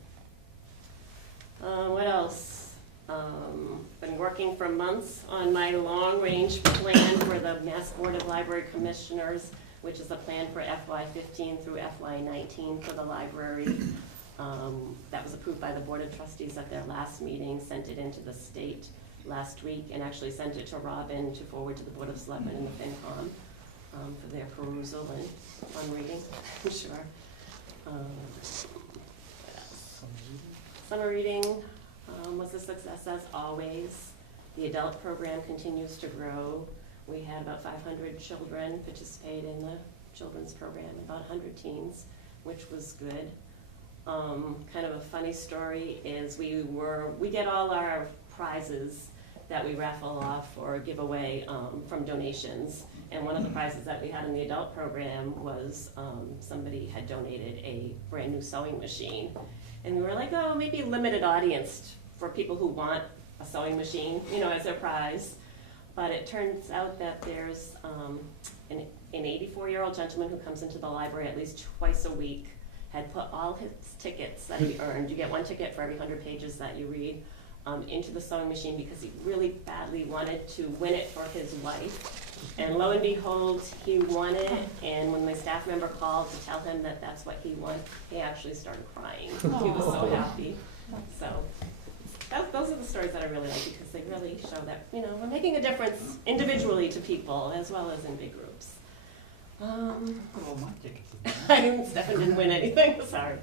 What else? Been working for months on my long-range plan for the Mass Board of Library Commissioners, which is a plan for FY15 through FY19 for the library. That was approved by the Board of Trustees at their last meeting, sent it into the state last week, and actually sent it to Robin to forward to the Board of Selectmen and the FinCom for their perusal and fun reading, I'm sure. Summer reading was a success as always. The adult program continues to grow. We had about 500 children participate in the children's program, about 100 teens, which was good. Kind of a funny story is we get all our prizes that we raffle off or give away from donations. And one of the prizes that we had in the adult program was somebody had donated a brand new sewing machine. And we were like, oh, maybe limited audience for people who want a sewing machine, you know, as their prize. But it turns out that there's an 84-year-old gentleman who comes into the library at least twice a week, had put all his tickets that he earned, you get one ticket for every 100 pages that you read, into the sewing machine because he really badly wanted to win it for his wife. And lo and behold, he won it, and when my staff member called to tell him that that's what he won, he actually started crying. He was so happy. So those are the stories that I really like because they really show that, you know, we're making a difference individually to people as well as in big groups. Well, my tickets. Stefan didn't win anything, sorry.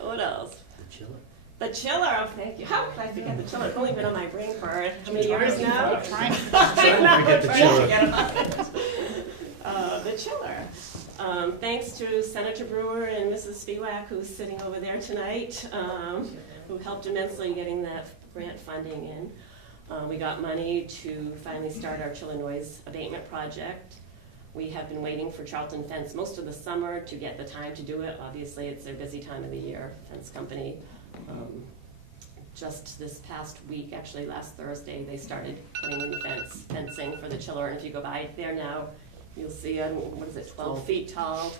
What else? The chiller. The chiller, oh, thank you. How could I forget the chiller? It's only been on my brain for how many years now? Trying to forget the chiller. The chiller. Thanks to Senator Brewer and Mrs. Spiewak, who's sitting over there tonight, who helped immensely getting that grant funding in. We got money to finally start our chiller noise abatement project. We have been waiting for Charlton Fence most of the summer to get the time to do it. Obviously, it's their busy time of the year, fence company. Just this past week, actually last Thursday, they started putting in the fencing for the chiller. And if you go by there now, you'll see, what is it, 12 feet tall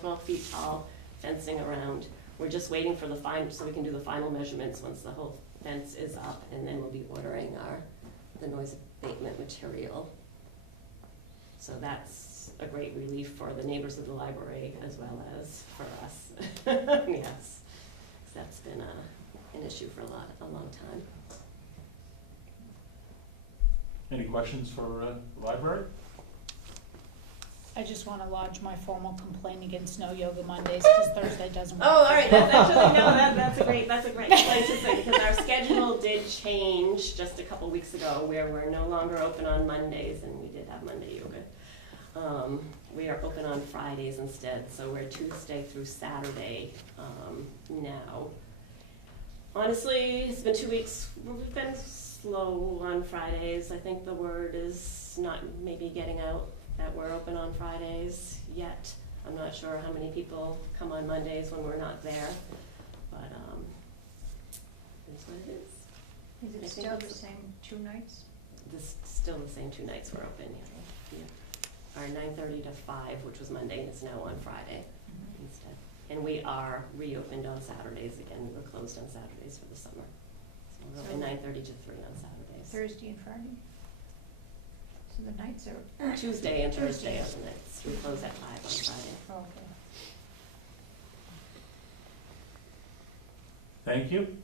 fencing around. We're just waiting for the so we can do the final measurements once the whole fence is up, and then we'll be ordering the noise abatement material. So that's a great relief for the neighbors of the library as well as for us. Yes, that's been an issue for a long time. Any questions for the library? I just want to lodge my formal complaint against No Yoga Mondays because Thursday doesn't work. Oh, all right. That's actually that's a great place to say because our schedule did change just a couple weeks ago, where we're no longer open on Mondays, and we did have Monday yoga. We are open on Fridays instead, so we're Tuesday through Saturday now. Honestly, it's been 2 weeks. We've been slow on Fridays. I think the word is not maybe getting out that we're open on Fridays yet. I'm not sure how many people come on Mondays when we're not there, but it's what it is. Is it still the same 2 nights? Still the same 2 nights we're open, yeah. Our 9:30 to 5, which was Monday, is now on Friday instead. And we are reopened on Saturdays again. We were closed on Saturdays for the summer. So we're open 9:30 to 3 on Saturdays. Thursday and Friday? So the nights are... Tuesday and Thursday are the nights. We close at 5 on Friday. Oh, okay. Thank you.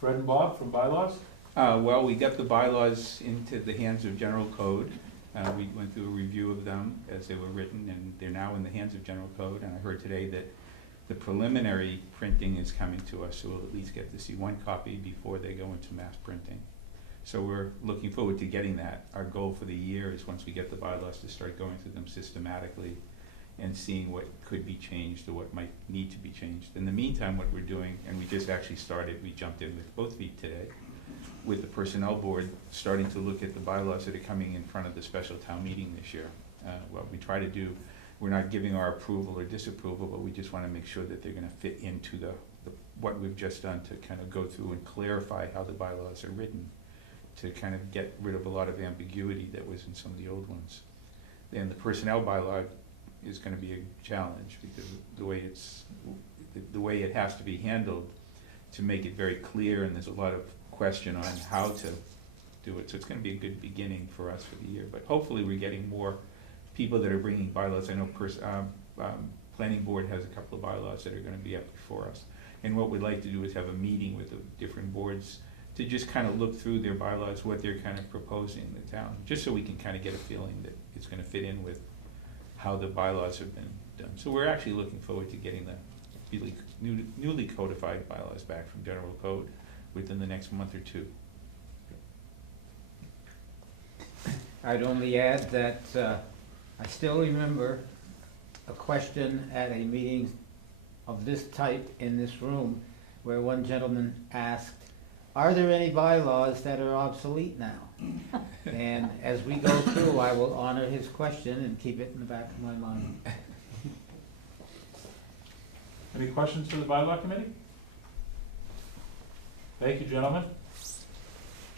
Fred and Bob from Bylaws? Well, we got the bylaws into the hands of General Code. We went through a review of them as they were written, and they're now in the hands of General Code. And I heard today that the preliminary printing is coming to us, so we'll at least get to see one copy before they go into mass printing. So we're looking forward to getting that. Our goal for the year is, once we get the bylaws, to start going through them systematically and seeing what could be changed or what might need to be changed. In the meantime, what we're doing, and we just actually started, we jumped in with both feet today, with the Personnel Board, starting to look at the bylaws that are coming in front of the special town meeting this year. What we try to do, we're not giving our approval or disapproval, but we just want to make sure that they're going to fit into what we've just done, to kind of go through and clarify how the bylaws are written, to kind of get rid of a lot of ambiguity that was in some of the old ones. And the personnel bylaw is going to be a challenge, because the way it has to be handled, to make it very clear, and there's a lot of question on how to do it. So it's gonna be a good beginning for us for the year, but hopefully we're getting more people that are bringing bylaws. I know planning board has a couple of bylaws that are gonna be up before us. And what we'd like to do is have a meeting with the different boards to just kind of look through their bylaws, what they're kind of proposing in the town, just so we can kind of get a feeling that it's gonna fit in with how the bylaws have been done. So we're actually looking forward to getting the newly codified bylaws back from general code within the next month or two. I'd only add that I still remember a question at a meeting of this type in this room where one gentleman asked, "Are there any bylaws that are obsolete now?" And as we go through, I will honor his question and keep it in the back of my mind. Any questions for the bylaw committee? Thank you, gentlemen.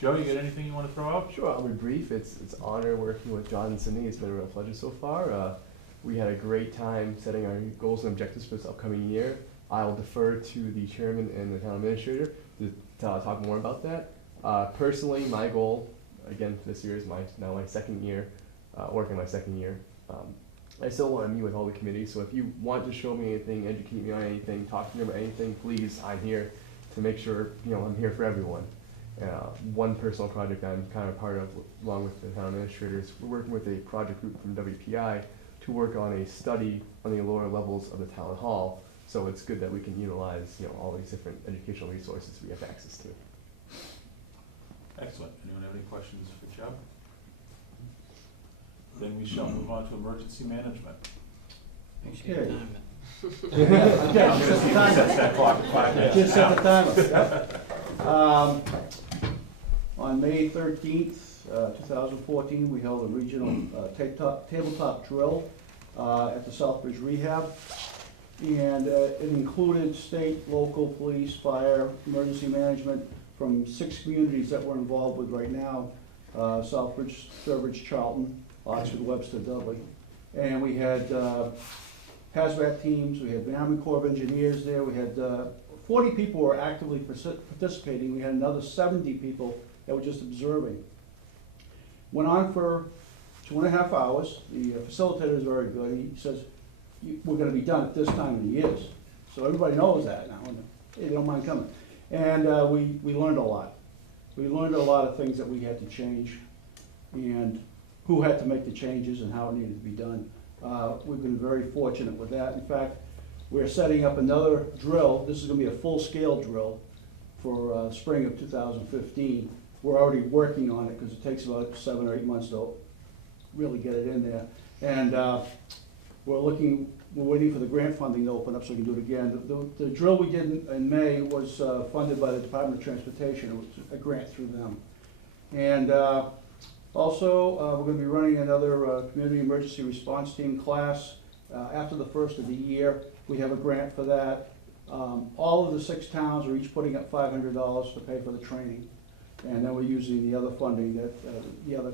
Joe, you got anything you want to throw out? Sure, I'll be brief. It's honor working with John and Cindy. It's been a real pleasure so far. We had a great time setting our goals and objectives for this upcoming year. I will defer to the chairman and the town administrator to talk more about that. Personally, my goal, again, for this year is now my second year, working my second year. I still want to meet with all the committees, so if you want to show me anything, educate me on anything, talk to me about anything, please, I'm here to make sure, I'm here for everyone. One personal project I'm kind of part of, along with the town administrators, we're working with a project group from WPI to work on a study on the lower levels of the town hall. So it's good that we can utilize, all these different educational resources we have access to. Excellent. Anyone have any questions for Joe? Then we shall move on to emergency management. Okay. Yeah, I'm gonna see if he sets that clock at 5 minutes. Just set the timer. On May 13th, 2014, we held a regional tabletop drill at the Southbridge Rehab. And it included state, local, police, fire, emergency management from 6 communities that we're involved with right now. Southbridge, Sturbridge, Charlton, Oxford, Webster, Dudley. And we had hazmat teams, we had the Army Corps of Engineers there, we had 40 people were actively participating, we had another 70 people that were just observing. Went on for 2.5 hours. The facilitator is very good. He says, we're gonna be done at this time of the year. So everybody knows that now, and they don't mind coming. And we learned a lot. We learned a lot of things that we had to change, and who had to make the changes and how it needed to be done. We've been very fortunate with that. In fact, we're setting up another drill. This is gonna be a full-scale drill for spring of 2015. We're already working on it because it takes about 7 or 8 months to really get it in there. And we're waiting for the grant funding to open up so we can do it again. The drill we did in May was funded by the Department of Transportation. It was a grant through them. And also, we're going to be running another community emergency response team class after the first of the year. We have a grant for that. All of the 6 towns are each putting up $500 to pay for the training. And then we're using the other funding, the other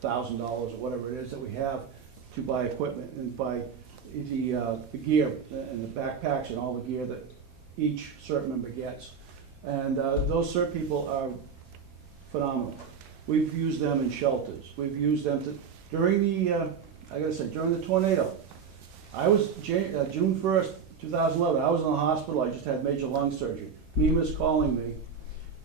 $1,000 or whatever it is that we have to buy equipment and buy the gear and the backpacks and all the gear that each CERT member gets. And those CERT people are phenomenal. We've used them in shelters. We've used them during the tornado. I was, June 1st, 2011, I was in the hospital. I just had major lung surgery. MEMA's calling me,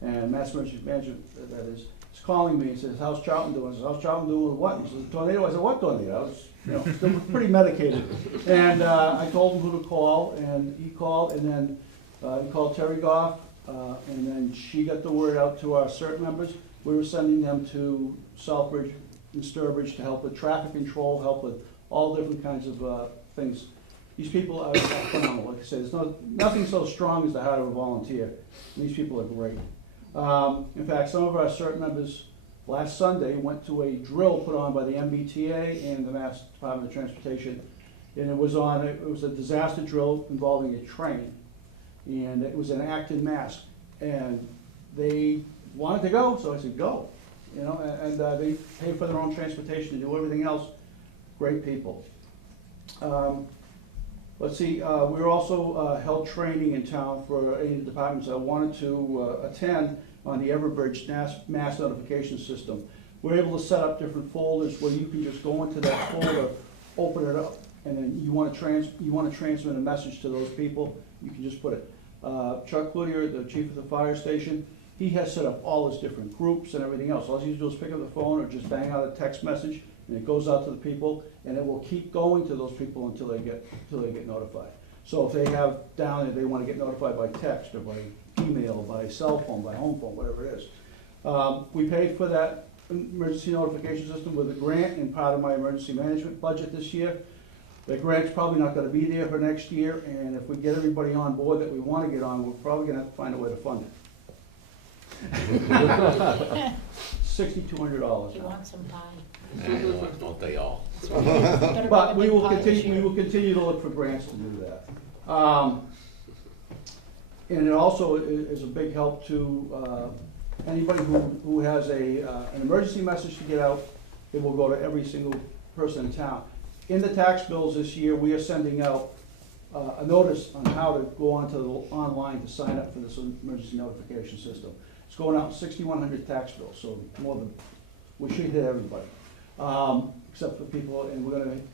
and Mass Emergency Management, that is calling me and says, how's Charlton doing? I said, how's Charlton doing with what? He says, the tornado. I said, what tornado? I was, still pretty medicated. And I told him who to call, and he called, and then he called Terry Goff, and then she got the word out to our CERT members. We were sending them to Southbridge and Sturbridge to help with traffic control, help with all different kinds of things. These people are phenomenal. Like I said, there's nothing so strong as the heart of a volunteer. These people are great. In fact, some of our CERT members last Sunday went to a drill put on by the MBTA and the Mass Department of Transportation, and it was a disaster drill involving a train, and it was in Acton, Mass, and they wanted to go, so I said go, and they pay for their own transportation to do everything else. Great people. Let's see, we were also held training in town for any of the departments that wanted to attend on the Everbridge mass notification system. We're able to set up different folders where you can just go into that folder, open it up, and then you want to transmit a message to those people, you can just put it. Chuck Cloutier, the chief of the fire station, he has set up all his different groups and everything else. All you do is pick up the phone or just bang out a text message, and it goes out to the people, and it will keep going to those people until they get notified. So if they have down there, they want to get notified by text or by email, by cell phone, by home phone, whatever it is. We paid for that emergency notification system with a grant in part of my emergency management budget this year. The grant's probably not gonna be there for next year, and if we get everybody on board that we wanna get on, we're probably gonna have to find a way to fund it. $6,200. You want some pie? Don't they all? But we will continue to look for grants to do that. And it also is a big help to anybody who has an emergency message to get out. It will go to every single person in town. In the tax bills this year, we are sending out a notice on how to go online to sign up for this emergency notification system. It's going out in 6,100 tax bills, so more than, we should hit everybody. Except for people, and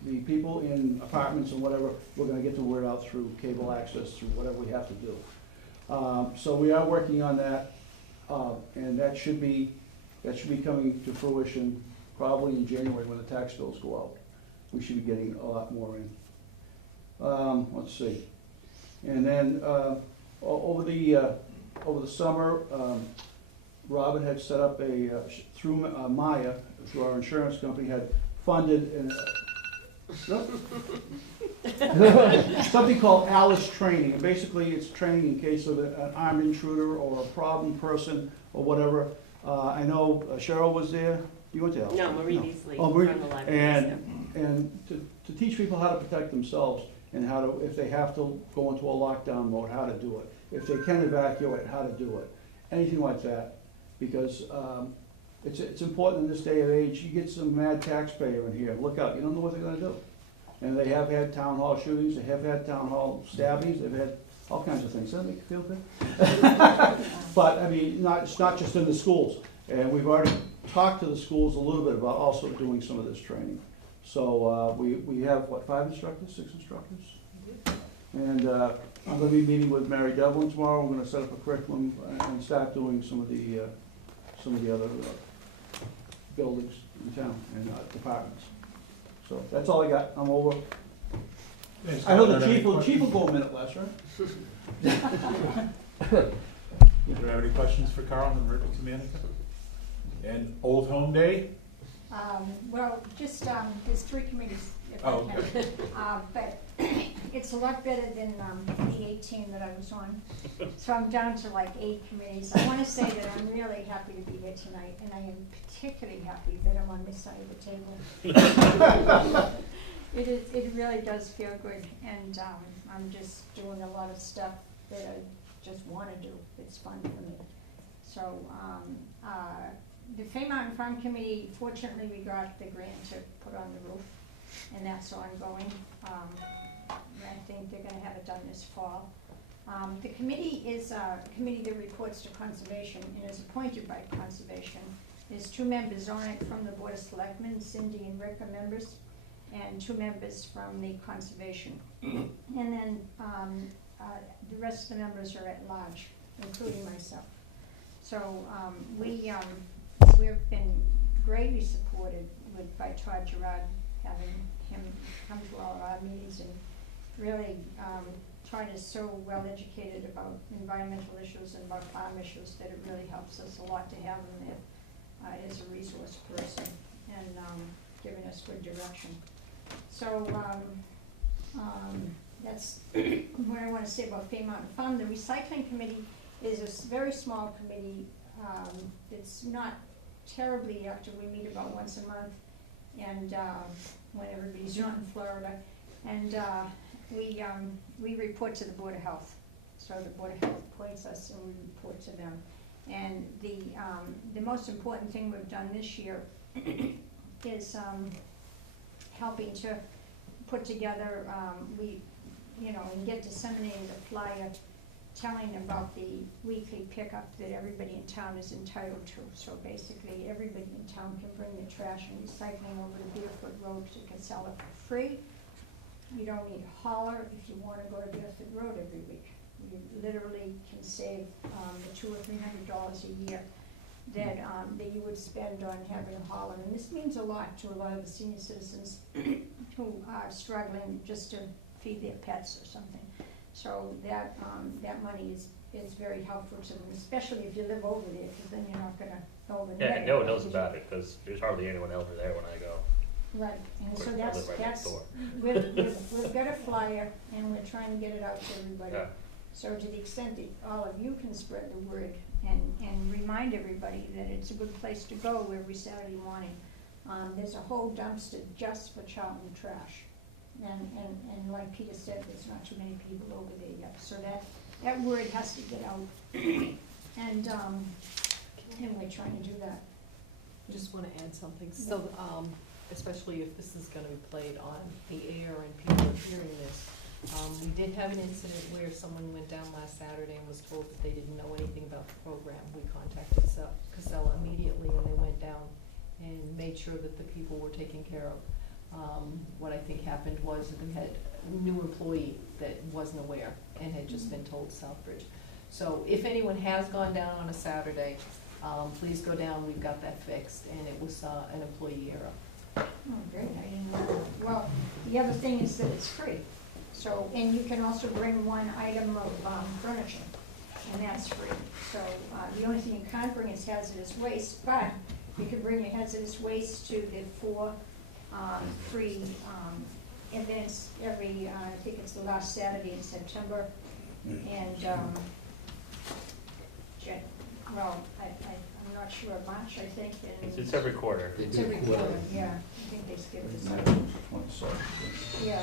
the people in apartments and whatever, we're gonna get the word out through cable access, through whatever we have to do. So we are working on that, and that should be coming to fruition probably in January when the tax bills go out. We should be getting a lot more in. Let's see. And then over the summer, Robin had set up through Maya, through our insurance company, had funded something called Alice Training. And basically, it's training in case of an armed intruder or a problem person or whatever. I know Cheryl was there. You went to Alice? No, Marie Beasley Oh, Marie. from the library. And to teach people how to protect themselves and how to, if they have to go into a lockdown mode, how to do it. If they can evacuate, how to do it. Anything like that. Because it's important in this day of age. You get some mad taxpayer in here. Look out, you don't know what they're gonna do. And they have had town hall shootings, they have had town hall stabbings, they've had all kinds of things. Does that make you feel good? But, I mean, it's not just in the schools. And we've already talked to the schools a little bit about also doing some of this training. So we have, what, 5 instructors, 6 instructors? And I'm gonna be meeting with Mary Devlin tomorrow. We're gonna set up a curriculum and start doing some of the other buildings in town and departments. So that's all I got. I'm over. I know the chief will go a minute less, right? Do you have any questions for Carl on the emergency management? And Old Home Day? Well, just, there's 3 committees, if I Oh, can. But it's a lot better than the 18 that I was on. So I'm down to like 8 committees. I want to say that I'm really happy to be here tonight, and I am particularly happy that I'm on this side of the table. It really does feel good, and I'm just doing a lot of stuff that I just want to do. It's fun for me. So the Fay Mountain Farm Committee, fortunately, we got the grant to put on the roof, and that's ongoing. I think they're gonna have it done this fall. The committee is a committee that reports to Conservation and is appointed by Conservation. There's 2 members on it from the Board of Selectmen, Cindy and Rick are members, and 2 members from the Conservation. And then the rest of the members are at large, including myself. So we've been greatly supported by Todd Gerard, having him come to all of our meetings and really Todd is so well educated about environmental issues and about farm issues that it really helps us a lot to have him there as a resource person and giving us good direction. So that's what I want to say about Fay Mountain Farm. The Recycling Committee is a very small committee. It's not terribly active. We meet about once a month, and when everybody's not in Florida, and we report to the Board of Health. So the Board of Health appoints us, and we report to them. And the most important thing we've done this year is helping to put together. you know, and get disseminated a flyer telling about the weekly pickup that everybody in town is entitled to. So basically, everybody in town can bring their trash and recycling over to Deerfoot Road to Casella for free. You don't need a hauler if you wanna go to Deerfoot Road every week. You literally can save, the $200 or $300 a year that you would spend on having a hauler. And this means a lot to a lot of the senior citizens who are struggling just to feed their pets or something. So that money is very helpful to them, especially if you live over there, because then you're not gonna go over there. Yeah, and no one knows about it, because there's hardly anyone over there when I go. Right, and so I that's, live right next door. we've got a flyer, and we're trying to get it out to everybody. Yeah. So to the extent that all of you can spread the word and remind everybody that it's a good place to go every Saturday morning. There's a whole dumpster just for Charlton trash. And like Peter said, there's not too many people over there yet, so that word has to get out. And we're trying to do that. Just want to add something. So, especially if this is going to be played on the air and people are hearing this, we did have an incident where someone went down last Saturday and was told that they didn't know anything about the program. We contacted Casella immediately, and they went down and made sure that the people were taken care of. What I think happened was that we had a new employee that wasn't aware and had just been told Southbridge. So if anyone has gone down on a Saturday, please go down, we've got that fixed, and it was an employee error. Oh, great, I didn't know that. Well, the other thing is that it's free. So, and you can also bring one item of furniture, and that's free. So the only thing you can't bring is hazardous waste, but you can bring your hazardous waste to the 4 free events every, I think it's the last Saturday in September. And, well, I'm not sure, March, I think. And It's every quarter. It's every quarter, yeah. I think they skipped this. Yeah,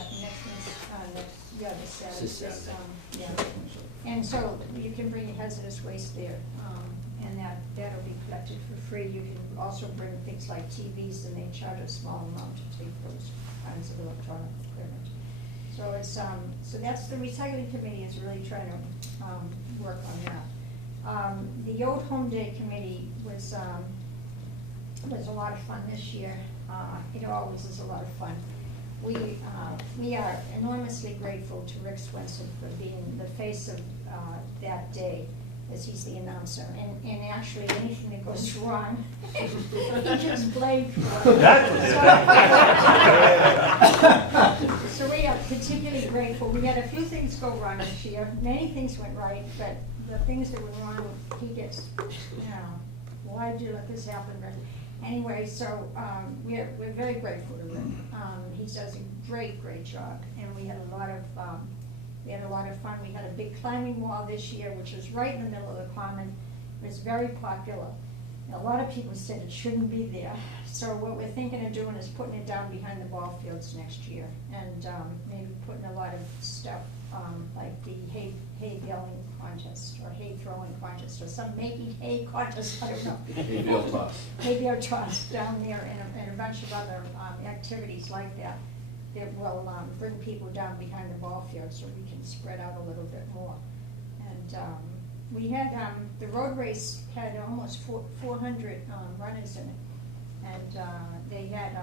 this Saturday. This Saturday. Yeah. And so you can bring your hazardous waste there, and that'll be collected for free. You can also bring things like TVs, and they charge a small amount to take those kinds of electronic equipment. So it's, so that's, the recycling committee is really trying to work on that. The Old Home Day Committee was a lot of fun this year. It always is a lot of fun. We are enormously grateful to Rick Swenson for being the face of that day, as he's the announcer. And actually, anything that goes wrong, he gets blamed for it. So we are particularly grateful. We had a few things go wrong this year. Many things went right, but the things that went wrong, he gets, you know, why did you let this happen? But anyway, so we're very grateful to Rick. He does a great job, and we had a lot of fun. We had a big climbing wall this year, which was right in the middle of the common. It was very popular. A lot of people said it shouldn't be there. So what we're thinking of doing is putting it down behind the ball fields next year, and maybe putting a lot of stuff like the hay baling contest, or hay throwing contest, or some making hay contest, I don't know. Hay bale toss. Hay bale toss down there, and a bunch of other activities like that that will bring people down behind the ball field so we can spread out a little bit more. And we had, the road race had almost 400 runners in it. And they had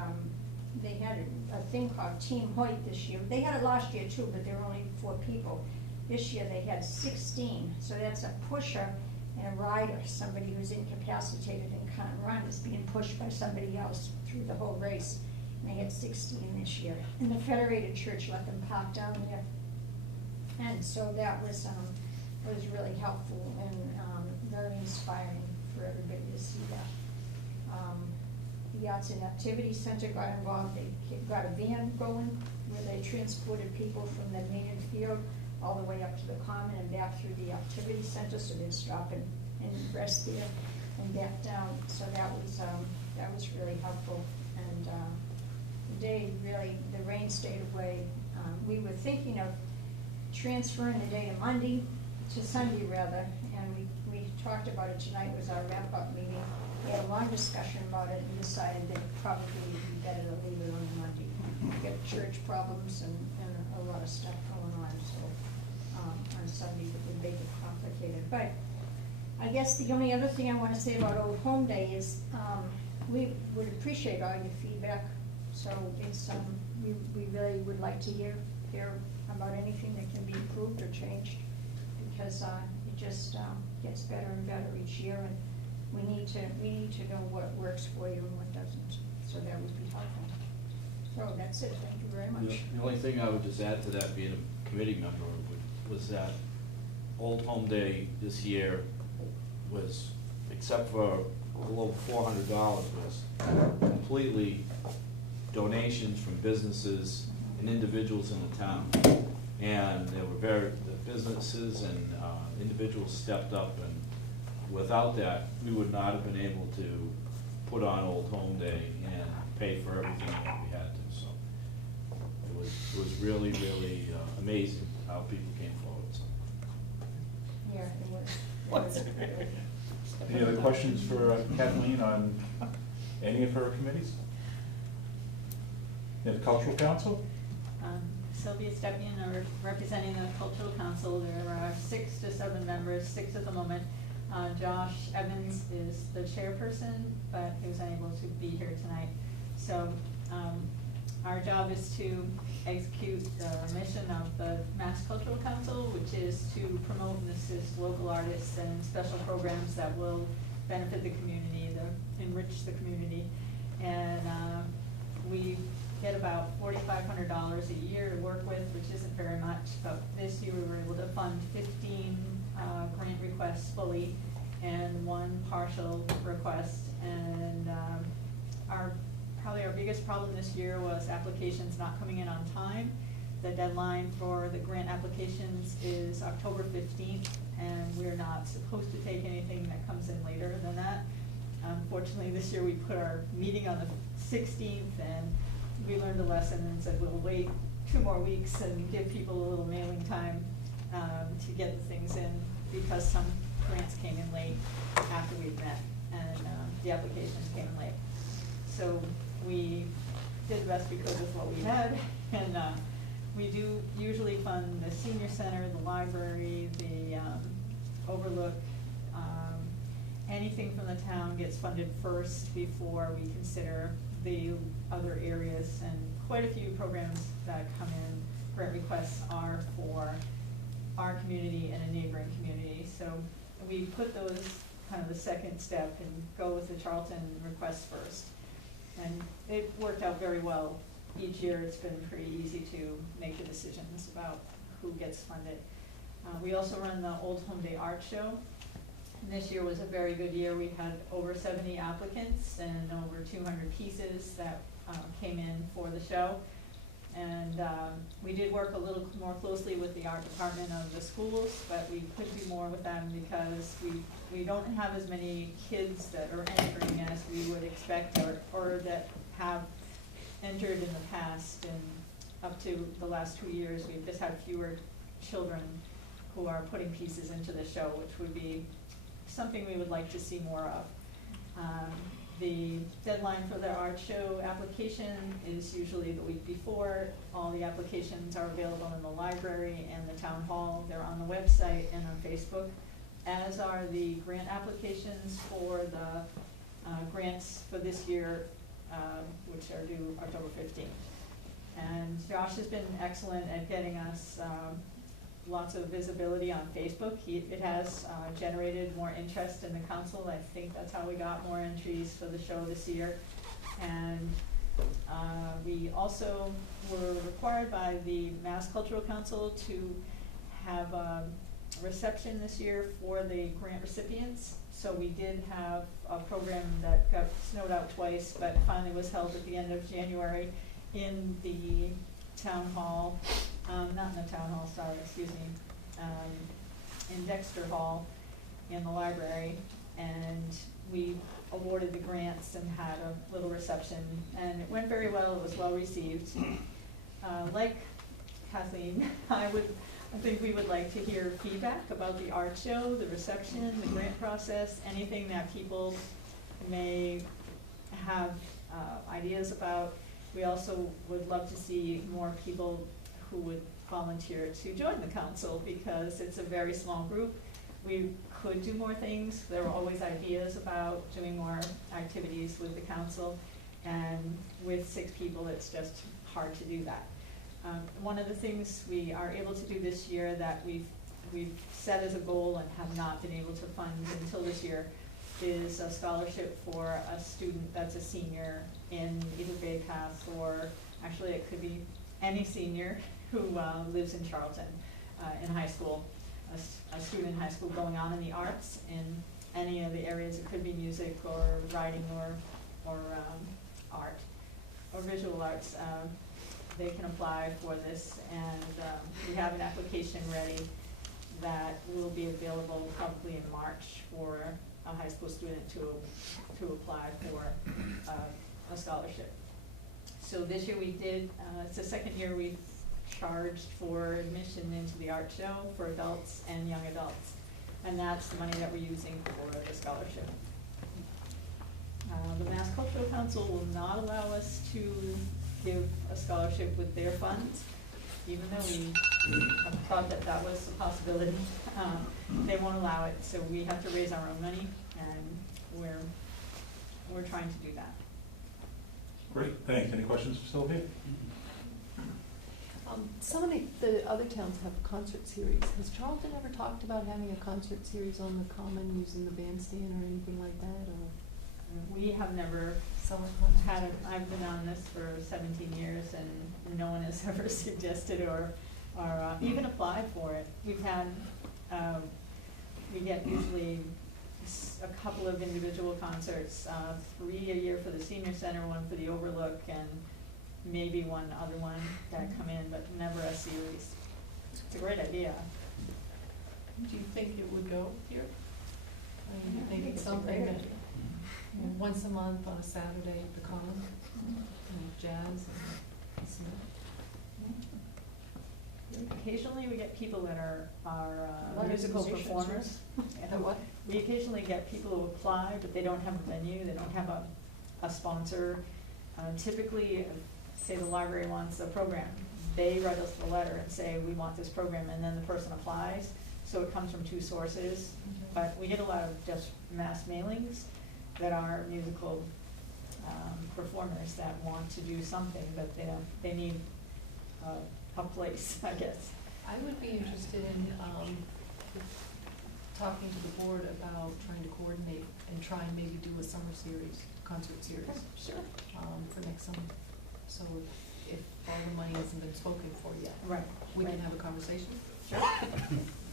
a thing called Team Hoyt this year. They had it last year too, but there were only 4 people. This year they had 16. So that's a pusher and a rider, somebody who's incapacitated and can't run is being pushed by somebody else through the whole race. And they had 16 this year. And the Federated Church let them park down there. And so that was really helpful and very inspiring for everybody to see that. The Arts and Activities Center got involved. They got a van going where they transported people from the main field all the way up to the common and back through the activity center, so they'd stop and rest there and back down. So that was really helpful. And the day really, the rain stayed away. We were thinking of transferring the day to Monday, to Sunday rather, and we talked about it tonight. Was our wrap-up meeting. We had a long discussion about it and decided that probably would be better to leave it on Monday. We got church problems and a lot of stuff going on, complicated. But I guess the only other thing I want to say about Old Home Day is, we would appreciate all your feedback. So it's, we really would like to hear about anything that can be improved or changed, because it just gets better and better each year, and we need to know what works for you and what doesn't, so that would be helpful. So that's it, thank you very much. The only thing I would just add to that, being a committee member, was that Old Home Day this year was, except for a little over $400, was completely donations from businesses and individuals in the town. And there were the businesses and individuals stepped up, and without that, we would not have been able to put on Old Home Day and pay for everything that we had to. So it was really, really amazing how people came forward. So. Yeah, it was. Any other questions for Kathleen on any of her committees? The Cultural Council? Sylvia Stepien, representing the Cultural Council. There are 6 to 7 members, 6 at the moment. Josh Evans is the chairperson, but he was unable to be here tonight. So our job is to execute the mission of the Mass Cultural Council, which is to promote and assist local artists and special programs that will benefit the community, enrich the community. And we get about $4,500 a year to work with, which isn't very much, but this year we were able to fund 15 grant requests fully and 1 partial request. And probably our biggest problem this year was applications not coming in on time. The deadline for the grant applications is October 15th, and we're not supposed to take anything that comes in later than that. Unfortunately, this year we put our meeting on the 16th, and we learned a lesson and said we'll wait 2 more weeks and give people a little mailing time to get the things in, because some grants came in late after we'd met, and the applications came in late. So we did the best we could with what we had, and we do usually fund the senior center, the library, the Overlook. Anything from the town gets funded first before we consider the other areas, and quite a few programs that come in, grant requests, are for our community and a neighboring community. So we put those kind of the second step and go with the Charlton request first. And it worked out very well. Each year it's been pretty easy to make the decisions about who gets funded. We also run the Old Home Day Art Show. And this year was a very good year. We had over 70 applicants and over 200 pieces that came in for the show. And we did work a little more closely with the art department of the schools, but we could do more with them because we don't have as many kids that are entering as we would expect, or that have entered in the past. And up to the last 2 years, we've just had fewer children who are putting pieces into the show, which would be something we would like to see more of. The deadline for the art show application is usually the week before. All the applications are available in the library and the town hall. They're on the website and on Facebook, as are the grant applications for the grants for this year, which are due October 15th. And Josh has been excellent at getting us lots of visibility on Facebook. It has generated more interest in the council. I think that's how we got more entries for the show this year. And we also were required by the Mass Cultural Council to have a reception this year for the grant recipients. So we did have a program that got snowed out twice, but finally was held at the end of January in the town hall. Not in the town hall, sorry, excuse me, in Dexter Hall in the library, and we awarded the grants and had a little reception, and it went very well. It was well received. Like Kathleen, I think we would like to hear feedback about the art show, the reception, the grant process, anything that people may have ideas about. We also would love to see more people who would volunteer to join the council, because it's a very small group. we could do more things. There were always ideas about doing more activities with the council, and with 6 people, it's just hard to do that. One of the things we are able to do this year that we've set as a goal and have not been able to fund until this year is a scholarship for a student that's a senior in either Bay Path, or actually it could be any senior who lives in Charlton in high school, a student in high school going on in the arts in any of the areas. It could be music or writing or art or visual arts. They can apply for this, and we have an application ready that will be available probably in March for a high school student to apply for a scholarship. So this year we did, it's the second year we've charged for admission into the art show for adults and young adults, and that's the money that we're using for the scholarship. The Mass Cultural Council will not allow us to give a scholarship with their funds, even though we thought that that was a possibility. They won't allow it, so we have to raise our own money, and we're trying to do that. Great, thanks. Any questions for Sylvia? Some of the other towns have concert series. Has Charlton ever talked about having a concert series on the common using the bandstand or anything like that, or? We have never had, I've been on this for 17 years, and no one has ever suggested or even applied for it. We've had, we get usually a couple of individual concerts, 3 a year for the senior center, 1 for the Overlook, and maybe one other one that come in, but never a series. It's a great idea. Do you think it would go here? I mean, I think it's it's a something great that, idea. once a month on a Saturday at the Common, and jazz and some. Occasionally we get people that are A lot of musical musicians, performers. right? That what? We occasionally get people who apply, but they don't have a venue, they don't have a sponsor. Typically, say the library wants a program, they write us the letter and say, we want this program, and then the person applies. So it comes from 2 sources, but we get a lot of just mass mailings that are musical performers that want to do something, but they need a place, I guess. I would be interested in talking to the board about trying to coordinate and try and maybe do a summer series, concert series. Sure. For next summer. So if all the money hasn't been spoken for yet. Right. We can Right. have a conversation. Sure.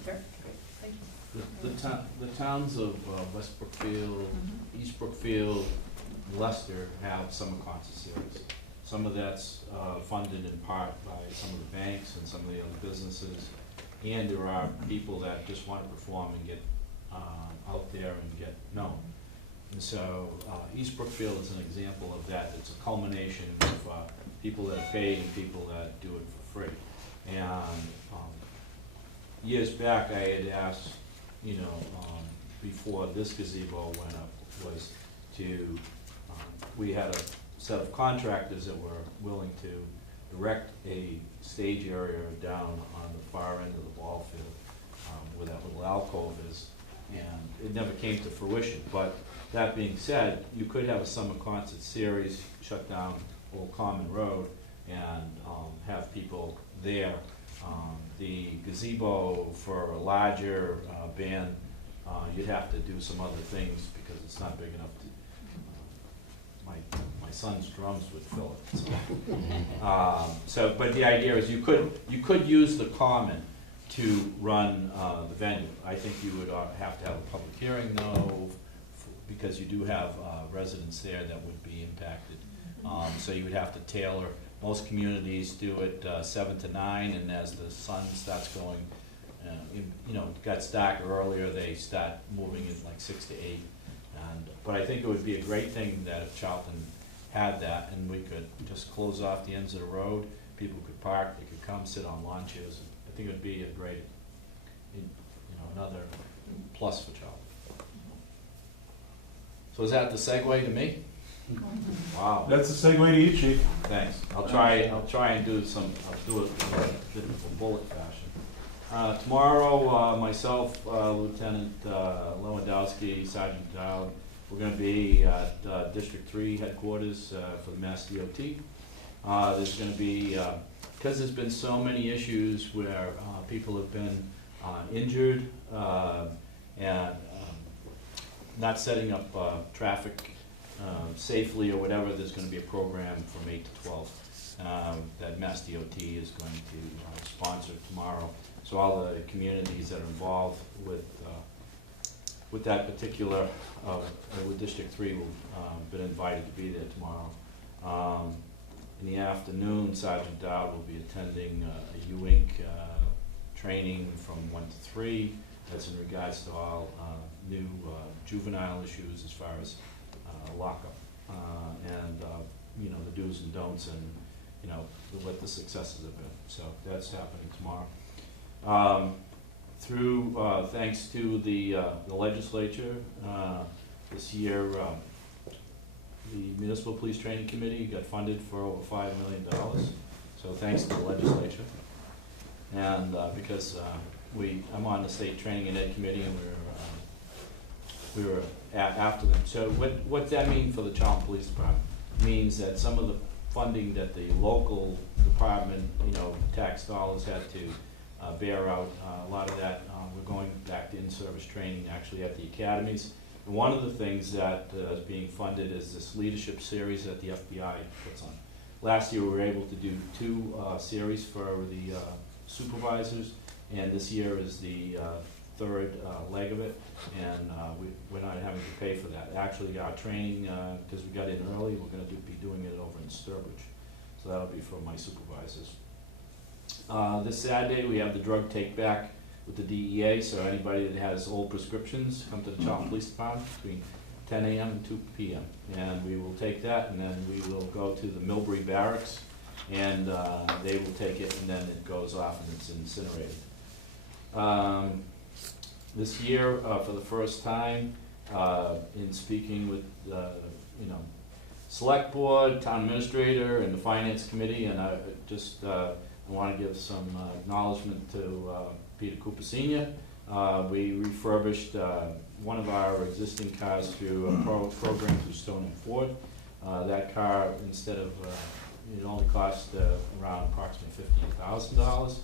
Sure. Thank you. The towns of West Brookfield, East Brookfield, Leicester have summer concert series. Some of that's funded in part by some of the banks and some of the other businesses. And there are people that just want to perform and get out there and get known. And so East Brookfield is an example of that. It's a culmination of people that are paid and people that do it for free. And years back, I had asked, before this gazebo went up, was to, we had a set of contractors that were willing to erect a stage area down on the far end of the ball field, where that little alcove is, and it never came to fruition. But that being said, you could have a summer concert series, shut down Old Common Road, and have people there. The gazebo for a larger band, you'd have to do some other things because it's not big enough to, my son's drums would fill it. So, but the idea is you could use the common to run the venue. I think you would have to have a public hearing though, because you do have residents there that would be impacted. So you would have to tailor. Most communities do it 7 to 9, and as the sun starts going, it gets darker earlier, they start moving it like 6 to 8. But I think it would be a great thing that if Charlton had that, and we could just close off the ends of the road, people could park, they could come sit on lawn chairs. I think it would be a great, another plus for Charlton. So is that the segue to me? Wow. That's the segue to you, Chief. Thanks. I'll try and do I'll do it in a bit of a bullet fashion. Tomorrow, myself, Lieutenant Lewandowski, Sergeant Dowd, we're gonna be at District 3 headquarters for the Mass DOT. There's gonna be, because there's been so many issues where people have been injured and not setting up traffic safely or whatever, there's gonna be a program from 8 to 12 that Mass DOT is going to sponsor tomorrow. So all the communities that are involved with that particular, with District 3 will been invited to be there tomorrow. In the afternoon, Sergeant Dowd will be attending a UINC training from 1 to 3. That's in regards to all new juvenile issues as far as lockup and you know, the do's and don'ts and you know, what the successes have been. So that's happening tomorrow. Thanks to the legislature, this year the Municipal Police Training Committee got funded for over $5 million. So thanks to the legislature. And because I'm on the State Training and Ed Committee, and we were after them. So what that means for the Charlton Police Department means that some of the funding that the local department, you know, tax dollars had to bear out, a lot of that we're going back to in-service training actually at the academies. And one of the things that is being funded is this leadership series that the FBI puts on. Last year we were able to do 2 series for the supervisors, and this year is the 3rd leg of it, and we're not having to pay for that. Actually, our training, because we got in early, we're going to be doing it over in Sturbridge. So that'll be for my supervisors. This Saturday, we have the drug take back with the DEA, so anybody that has old prescriptions, come to the Charlton Police Department between 10 a.m. and 2 p.m. And we will take that, and then we will go to the Millbury Barracks, and they will take it, and then it goes off and it's incinerated. This year, for the first time, in speaking with, you know, Select Board, Town Administrator, and the Finance Committee, and I just I want to give some acknowledgement to Peter Cooper Sr. We refurbished one of our existing cars through a program through Stone and Ford. That car, instead of, it only cost around approximately $15,000.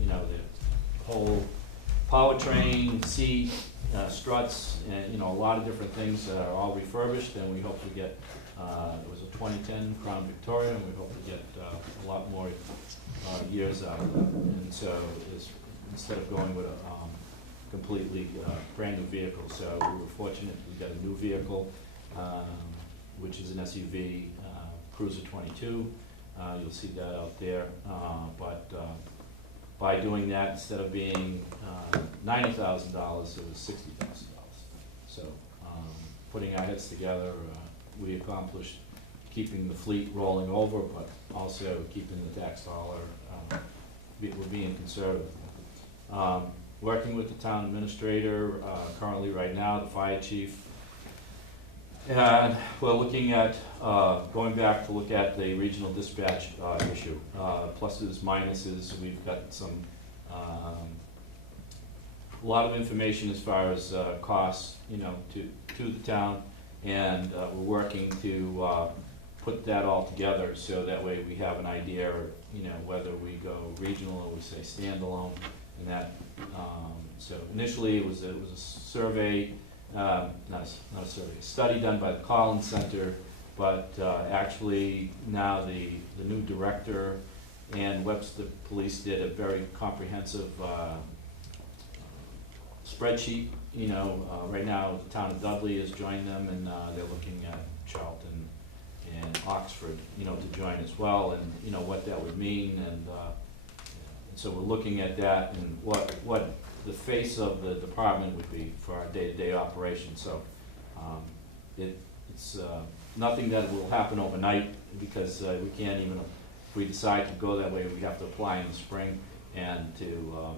You know, the whole powertrain, seat, struts, and you know, a lot of different things are all refurbished, and we hope to get, it was a 2010 Crown Victoria, and we hope to get a lot more years out of that. And so instead of going with a completely brand new vehicle, so we were fortunate we got a new vehicle, which is an SUV, Cruiser 22. You'll see that out there, but by doing that, instead of being $90,000, it was $60,000. So putting our heads together, we accomplished keeping the fleet rolling over, but also keeping the tax dollar, we're being conservative. Working with the town administrator, currently right now, the fire chief, and we're looking at, going back to look at the regional dispatch issue. Pluses, minuses, we've got some, a lot of information as far as costs, you know, to the town, and we're working to put that all together so that way we have an idea, you know, whether we go regional or we say standalone, and that, so initially it was a survey, not a survey, a study done by the Collins Center, but actually now the new director and Webster Police did a very comprehensive spreadsheet. You know, right now the town of Dudley has joined them, and they're looking at Charlton and Oxford, you know, to join as well, and you know what that would mean, and so we're looking at that and what the face of the department would be for our day-to-day operation. So it's nothing that will happen overnight, because we can't even, if we decide to go that way, we have to apply in the spring, and to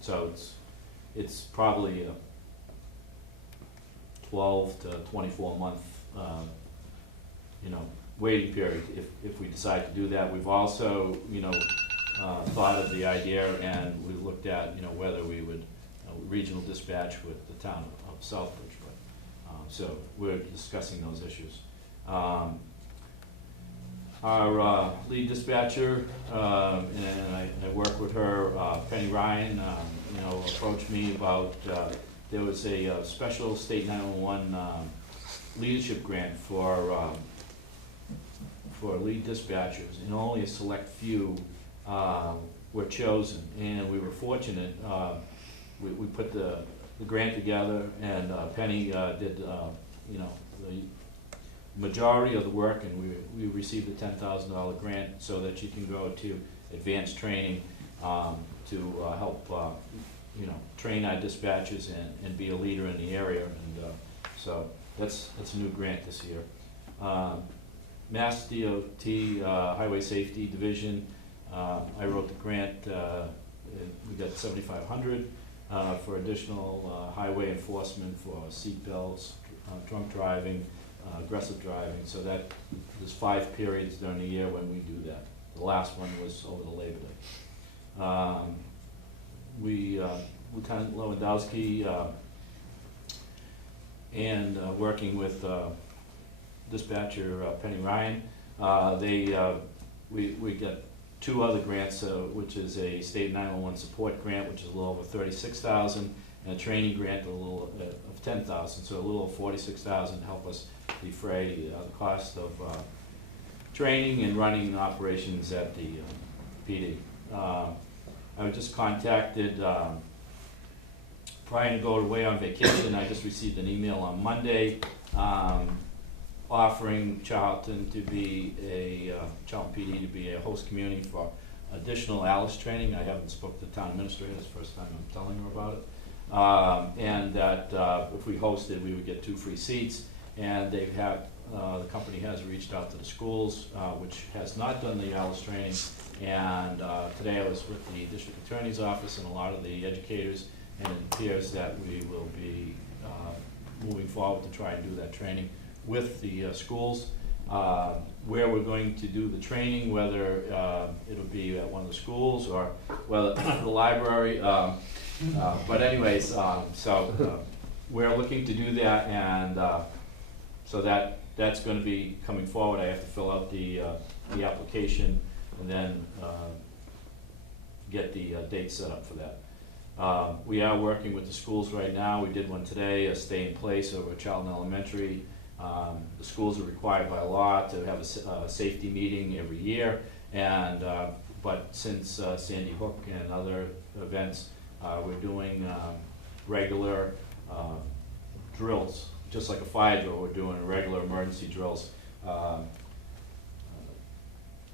so it's probably a 12 to 24 month you know, waiting period if we decide to do that. We've also, you know, thought of the idea, and we looked at, you know, whether we would regional dispatch with the town of Southbridge. But, so we're discussing those issues. Our lead dispatcher, and I work with her, Penny Ryan, you know, approached me about, there was a special state 911 leadership grant for lead dispatchers, and only a select few were chosen. And we were fortunate, we put the grant together, and Penny did, you know, the majority of the work, and we received a $10,000 grant so that you can go to advanced training to help, you know, train our dispatchers and be a leader in the area. And so that's a new grant this year. Mass DOT Highway Safety Division, I wrote the grant. We got $7,500 for additional highway enforcement for seat belts, drunk driving, aggressive driving. So that there's 5 periods during the year when we do that. The last one was over the Labor Day. Lieutenant Lewandowski and working with dispatcher Penny Ryan, we got 2 other grants, which is a state 911 support grant, which is a little over $36,000, and a training grant a little of $10,000, so a little over $46,000 to help us defray the cost of training and running operations at the PD. I was just contacted prior to going away on vacation. I just received an email on Monday offering Charlton to be Charlton PD to be a host community for additional ALICE training. I haven't spoken to the town administrator. It's the first time I'm telling her about it. And that if we hosted, we would get 2 free seats. And they've had, the company has reached out to the schools, which has not done the ALICE training. And today I was with the district attorney's office and a lot of the educators, and it appears that we will be moving forward to try and do that training with the schools. Where we're going to do the training, whether it'll be at one of the schools or whether the library. But anyways, so we're looking to do that, and so that's going to be coming forward. I have to fill out the application and then get the date set up for that. We are working with the schools right now. We did one today, a stay in place over at Charlton Elementary. The schools are required by law to have a safety meeting every year, and but since Sandy Hook and other events, we're doing regular drills, just like a fire drill. We're doing regular emergency drills.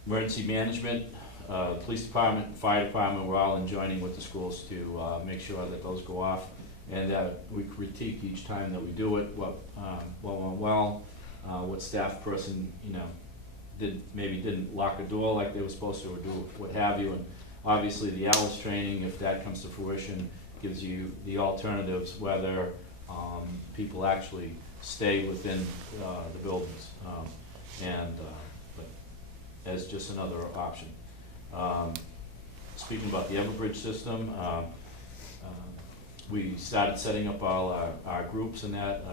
Emergency management, police department, fire department, we're all joining with the schools to make sure that those go off. And we critique each time that we do it, what went well, what staff person, you know, maybe didn't lock a door like they were supposed to, or do what have you. And obviously the ALICE training, if that comes to fruition, gives you the alternatives, whether people actually stay within the buildings, but as just another option. Speaking about the Everbridge system, we started setting up all our groups and that.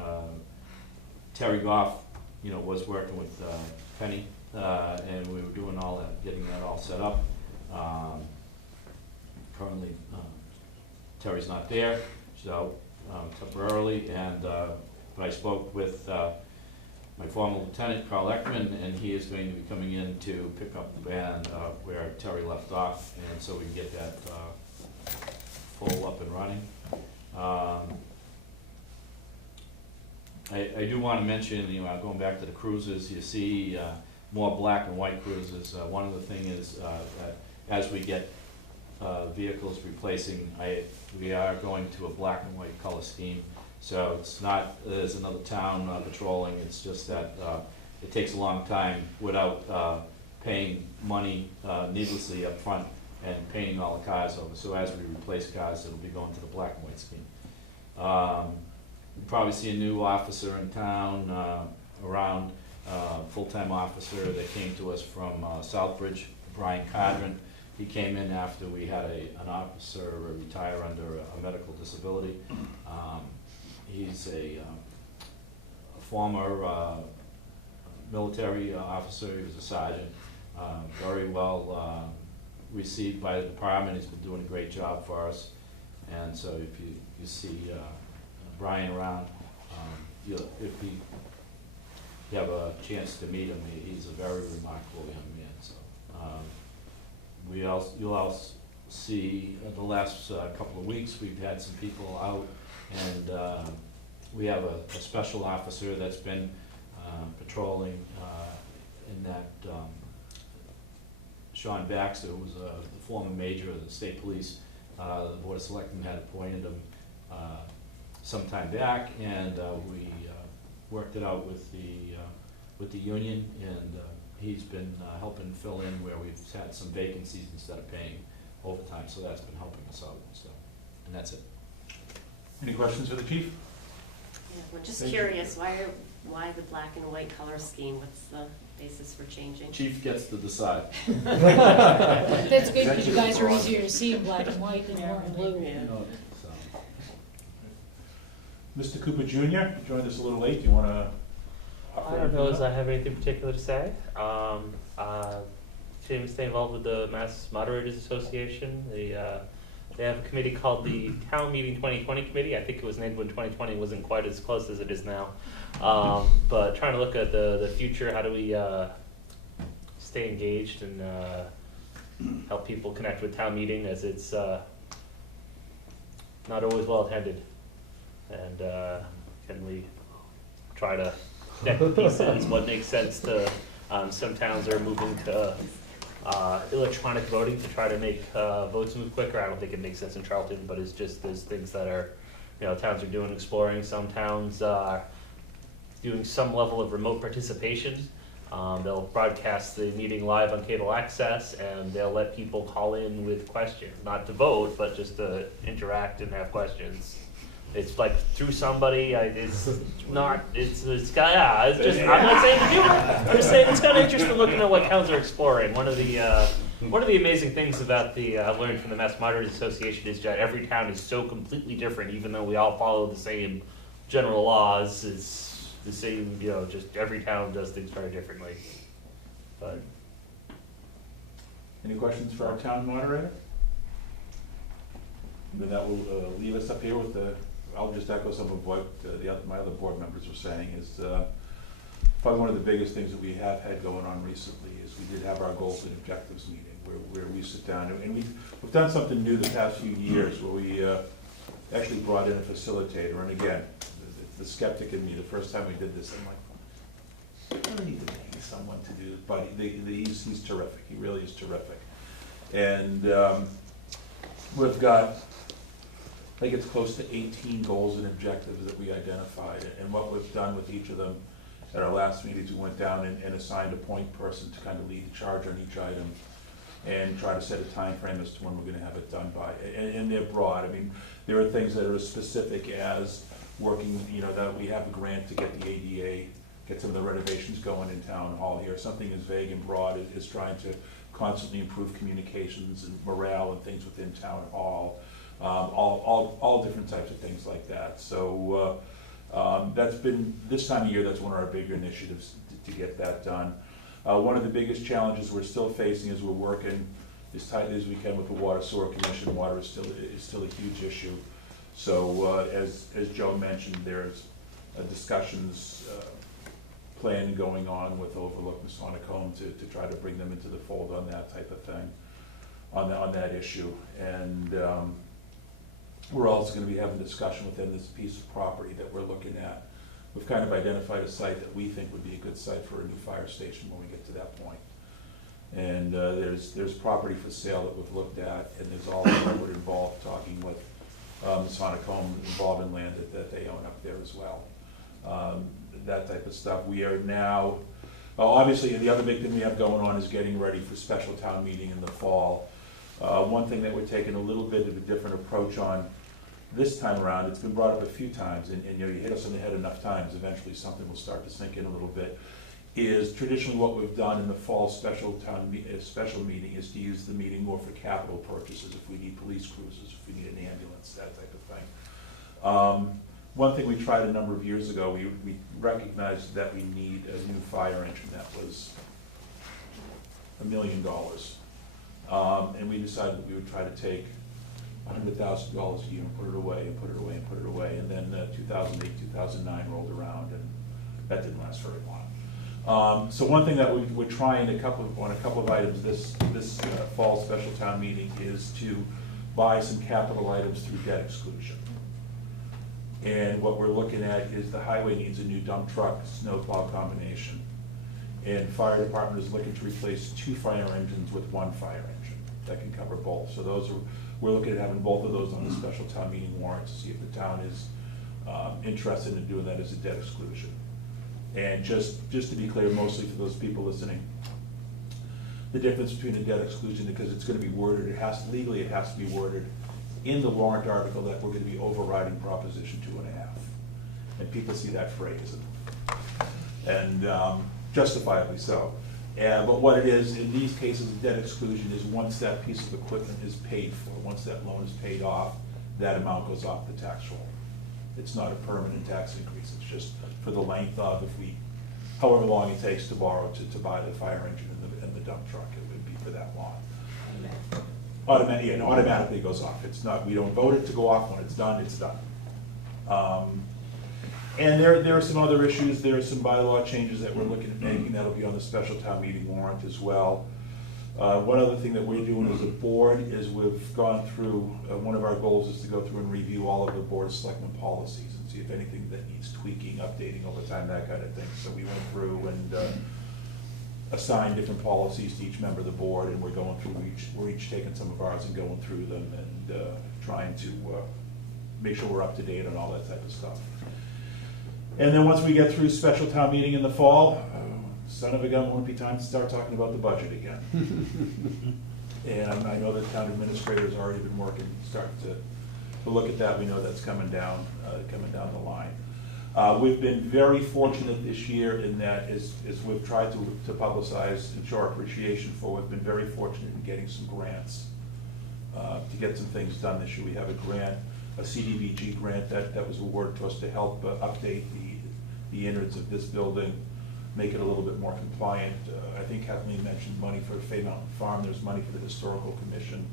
Terry Goff, you know, was working with Penny, and we were doing all that, getting that all set up. Currently, Terry's not there, so temporarily, and but I spoke with my former lieutenant, Carl Eckman, and he is going to be coming in to pick up the band where Terry left off, and so we can get that full up and running. I do want to mention, you know, going back to the cruisers, you see more black and white cruisers. One of the things is that as we get vehicles replacing, we are going to a black and white color scheme. So it's not there's another town patrolling. It's just that it takes a long time without paying money needlessly up front and painting all the cars over. So as we replace cars, it'll be going to the black and white scheme. You'll probably see a new officer in town full-time officer that came to us from Southbridge, Brian Cadron. He came in after we had an officer retire under a medical disability. He's a former military officer. He was a sergeant. Very well received by the department. He's been doing a great job for us. And so if you see Brian around, if you have a chance to meet him, he's a very remarkable young man. So you'll also see the last couple of weeks we've had some people out, and we have a special officer that's been patrolling in that. Sean Baxter, who was the former major of the state police. The Board of Selectmen had appointed him some time back, and we worked it out with the union, and he's been helping fill in where we've had some vacancies instead of paying overtime, so that's been helping us out and stuff. And that's it. Any questions for the chief? Yeah, we're just Thank you. curious, why the black and white color scheme? What's the basis for changing? Chief gets to decide. That's good, because you guys are easier to see in black and white than orange and blue. Yeah. Mr. Cooper Jr., you joined us a little late. Do you want to offer I don't know anything as up? I have anything particular to say. Continue to stay involved with the Mass Moderators Association. They have a committee called the Town Meeting 2020 Committee. I think it was named when 2020 wasn't quite as close as it is now. But trying to look at the future, how do we stay engaged and help people connect with town meeting, as it's not always well attended. And can we try to connect the pieces, what makes sense to, some towns are moving to electronic voting to try to make votes move quicker. I don't think it makes sense in Charlton, but it's just, there's things that are, towns are doing exploring. Some towns are doing some level of remote participation. They'll broadcast the meeting live on cable access, and they'll let people call in with questions, not to vote, but just to interact and have questions. It's like through somebody. It's not. It's just. I'm not saying to do it. I'm just saying it's kind of interesting looking at what towns are exploring. One of the amazing things about I've learned from the Mass Moderators Association is that every town is so completely different, even though we all follow the same general laws. It's the same. Just every town does things very differently. But Any questions for our town moderator? Then that will leave us up here with I'll just echo some of what my other board members were saying. Is probably one of the biggest things that we have had going on recently is we did have our goals and objectives meeting where we sit down, and we've done something new the past few years where we actually brought in a facilitator. And again, the skeptic in me, the first time we did this, I'm like, I don't need to pay someone to do this, but he's terrific. He really is terrific. And we've got, I think it's close to 18 goals and objectives that we identified. And what we've done with each of them, at our last meetings, we went down and assigned a point person to kind of lead the charge on each item and try to set a time frame as to when we're gonna have it done by. And they're broad. I mean, there are things that are as specific as working, that we have a grant to get the ADA, get some of the renovations going in town hall here. Something as vague and broad is trying to constantly improve communications and morale and things within town hall. All different types of things like that. So that's been, this time of year, that's one of our bigger initiatives to get that done. One of the biggest challenges we're still facing is we're working as tightly as we can with the Water Sewer Commission. Water is still a huge issue. So as Joe mentioned, there's discussions plan going on with Overlook Masonic to try to bring them into the fold on that type of thing, on that issue. And we're also going to be having a discussion within this piece of property that we're looking at. We've kind of identified a site that we think would be a good site for a new fire station when we get to that point. And there's property for sale that we've looked at, and there's also that would involve talking with Masonic Home involved in land that they own up there as well. That type of stuff. We are now, obviously the other big thing we have going on is getting ready for special town meeting in the fall. One thing that we're taking a little bit of a different approach on this time around, it's been brought up a few times, and you hit us on the head enough times, eventually something will start to sink in a little bit, is traditionally what we've done in the fall special meeting is to use the meeting more for capital purchases, if we need police cruisers, if we need an ambulance, that type of thing. One thing we tried a number of years ago, we recognized that we need a new fire engine that was $1 million. And we decided that we would try to take $100,000 a year and put it away, and put it away, and put it away. And then 2008, 2009 rolled around, and that didn't last very long. So one thing that we're trying on a couple of items this fall special town meeting is to buy some capital items through debt exclusion. And what we're looking at is the highway needs a new dump truck, snowplow combination. And fire department is looking to replace 2 fire engines with 1 fire engine that can cover both. So we're looking at having both of those on the special town meeting warrant to see if the town is interested in doing that as a debt exclusion. And just to be clear, mostly for those people listening, the difference between a debt exclusion, because it's going to be worded, legally it has to be worded in the warrant article that we're going to be overriding Proposition 2.5. And people see that phrase, and justifiably so. But what it is, in these cases, debt exclusion is once that piece of equipment is paid for, once that loan is paid off, that amount goes off the tax roll. It's not a permanent tax increase, it's just for the length of, however long it takes to borrow to buy the fire engine and the dump truck, it would be for that long. It automatically goes off. It's not, we don't vote it to go off. When it's done, it's done. And there are some other issues. There are some bylaw changes that we're looking at making. That'll be on the special town meeting warrant as well. One other thing that we're doing as a board is we've gone through, one of our goals is to go through and review all of the board of selectmen policies and see if anything that needs tweaking, updating over time, that kind of thing. So we went through and assigned different policies to each member of the board, and we're going through we're each taking some of ours and going through them and trying to make sure we're up to date on all that type of stuff. And then once we get through special town meeting in the fall, son of a gun, won't be time to start talking about the budget again. And I know the town administrator has already been starting to look at that. We know that's coming down the line. We've been very fortunate this year in that as we've tried to publicize and show our appreciation for, we've been very fortunate in getting some grants to get some things done this year. We have a grant, a CDBG grant that was awarded to us to help update the innards of this building, make it a little bit more compliant. I think Kathleen mentioned money for Fay Mountain Farm. There's money for the Historical Commission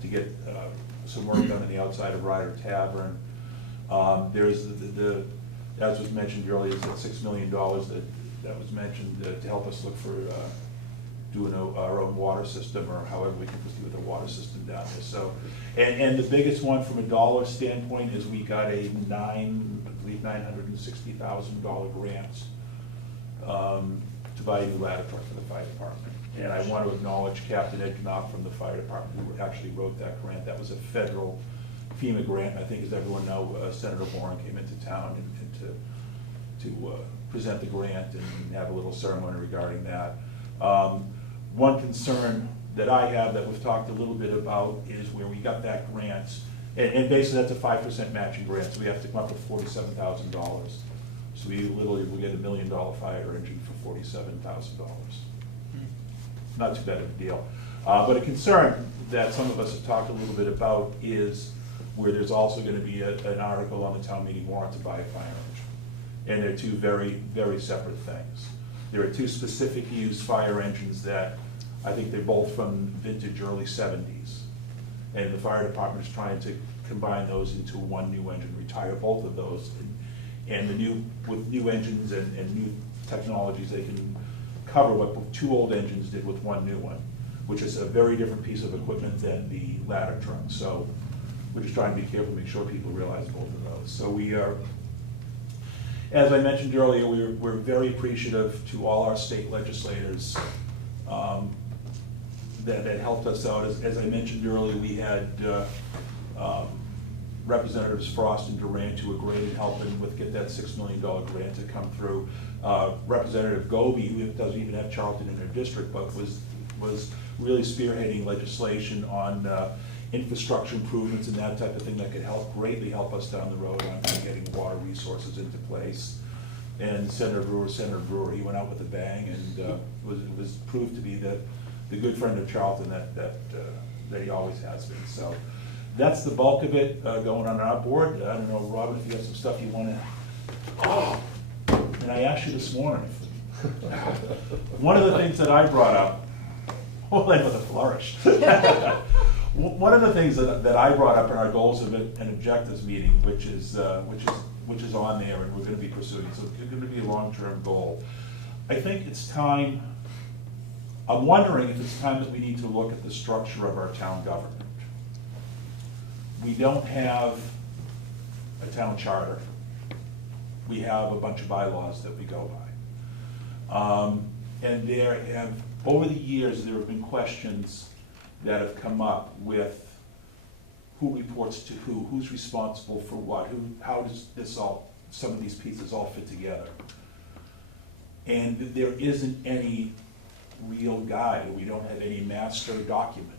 to get some work done on the outside of Ryder Tavern. There's as was mentioned earlier, is that $6 million that was mentioned to help us look for doing our own water system, or however we can proceed with the water system down there. So, and the biggest one from a dollar standpoint is we got a $960,000 grant to buy a new ladder truck for the fire department. And I want to acknowledge Captain Ed Knopf from the fire department who actually wrote that grant. That was a federal FEMA grant. I think, as everyone knows, Senator Warren came into town and to present the grant and have a little ceremony regarding that. One concern that I have that we've talked a little bit about is where we got that grant, and basically that's a 5% matching grant, so we have to come up with $47,000. So we literally will get $1 million fire engine for $47,000. Not too bad of a deal. But a concern that some of us have talked a little bit about is where there's also going to be an article on the town meeting warrant to buy a fire engine. And they're two very, very separate things. There are two specific use fire engines that I think they're both from vintage early 70s. And the fire department is trying to combine those into one new engine, retire both of those. And with new engines and new technologies, they can cover what 2 old engines did with 1 new one, which is a very different piece of equipment than the ladder truck. So we're just trying to be careful to make sure people realize both of those. So we are, as I mentioned earlier, we're very appreciative to all our state legislators that helped us out. As I mentioned earlier, we had Representatives Frost and Durant who were great in helping get that $6 million grant to come through. Representative Goby, who doesn't even have Charlton in her district, but was really spearheading legislation on infrastructure improvements and that type of thing that could greatly help us down the road on getting water resources into place. And Senator Brewer, he went out with a bang and was proved to be the good friend of Charlton that he always has been. So that's the bulk of it going on our board. I don't know, Robin, if you have some stuff you want to. Oh, and I asked you this morning. One of the things that I brought up, hold on with a flourish. One of the things that I brought up in our goals and objectives meeting, which is on there and we're going to be pursuing, so it's going to be a long-term goal. I think it's time, I'm wondering if it's time that we need to look at the structure of our town government. We don't have a town charter. We have a bunch of bylaws that we go by. And there have, over the years, there have been questions that have come up with who reports to who, who's responsible for what, how does this all, some of these pieces all fit together. And there isn't any real guide, we don't have any master document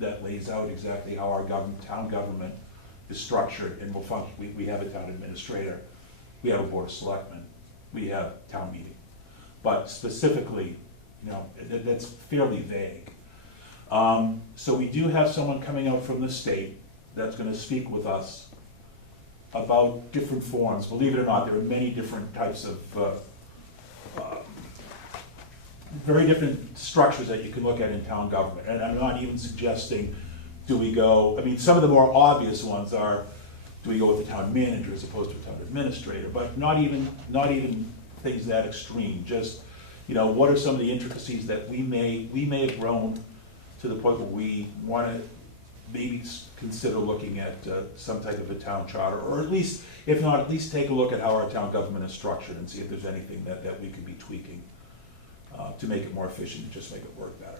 that lays out exactly how our town government is structured and will function. We have a town administrator, we have a board of selectmen, we have town meeting. But specifically, you know, that's fairly vague. So we do have someone coming out from the state that's going to speak with us about different forms. Believe it or not, there are many different types of, very different structures that you can look at in town government. And I'm not even suggesting, do we go, I mean, some of the more obvious ones are, do we go with the town manager as opposed to a town administrator? But not even things that extreme. Just, you know, what are some of the intricacies that we may have grown to the point where we want to maybe consider looking at some type of a town charter, or at least, if not, at least take a look at how our town government is structured and see if there's anything that we could be tweaking to make it more efficient, to just make it work better.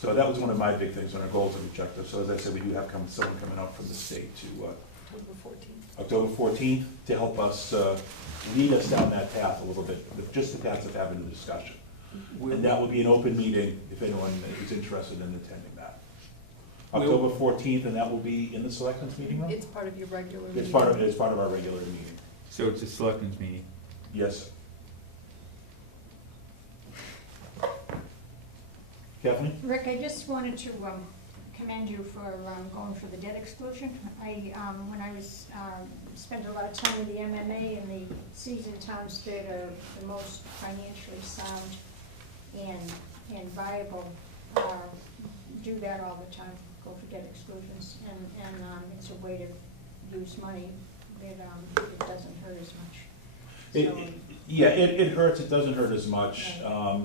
So that was one of my big things on our goals and objectives. So as I said, we do have someone coming out from the state to October 14th to help us lead us down that path a little bit, just the path of having the discussion. And that will be an open meeting if anyone is interested in attending that. October 14th, and that will be in the selectmen's meeting room? It's part of your regular meeting? It's part of our regular meeting. So it's a selectmen's meeting? Yes. Kathleen? Rick, I just wanted to commend you for going for the debt exclusion. When I was, spent a lot of time with the MMA, and the seasoned towns that are the most financially sound and viable do that all the time, go for debt exclusions, and it's a way to use money that it doesn't hurt as much. Yeah, it hurts, it doesn't hurt as much. Right.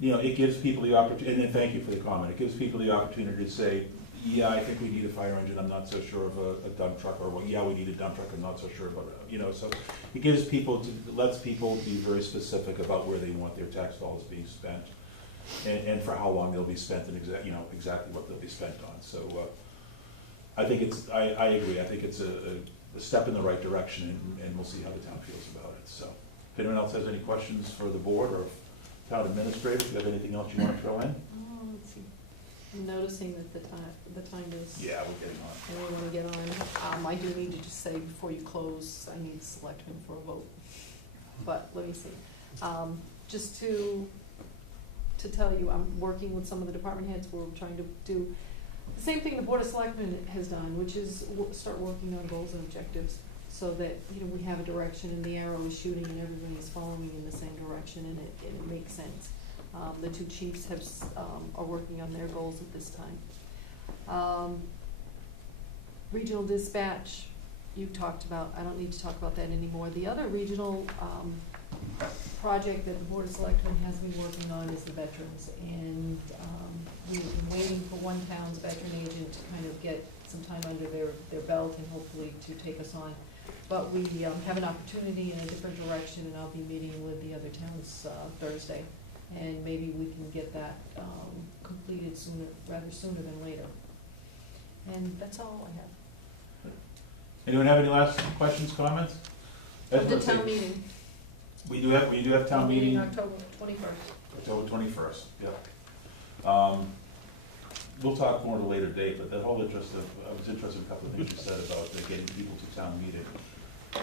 You know, it gives people the opportunity, and thank you for the comment, it gives people the opportunity to say, yeah, I think we need a fire engine, I'm not so sure of a dump truck, or well, yeah, we need a dump truck, I'm not so sure about it, you know, so it gives people, lets people be very specific about where they want their tax dollars being spent, and for how long they'll be spent, and exactly what they'll be spent on. So I think I agree, I think it's a step in the right direction, and we'll see how the town feels about it. So if anyone else has any questions for the board, or town administrator, if you have anything else you want to throw in? Let's see. I'm noticing that the time is. Yeah, we're getting on. And we want to get on. I do need to just say before you close, I need selectmen for a vote. But let me see. Just to tell you, I'm working with some of the department heads. We're trying to do the same thing the Board of Selectmen has done, which is start working on goals and objectives, so that, you know, we have a direction and the arrow is shooting and everybody is following in the same direction, and it makes sense. The two chiefs are working on their goals at this time. Regional dispatch, you talked about, I don't need to talk about that anymore. The other regional project that the Board of Selectmen has been working on is the veterans, and we've been waiting for one town's veteran agent to kind of get some time under their belt and hopefully to take us on. But we have an opportunity in a different direction, and I'll be meeting with the other towns Thursday, and maybe we can get that completed rather sooner than later. And that's all I have. Anyone have any last questions, comments? The town meeting. We do have town meeting. October 21st. October 21st, yeah. We'll talk more at a later date, but the whole interest of, I was interested in a couple of things you said about getting people to town meeting.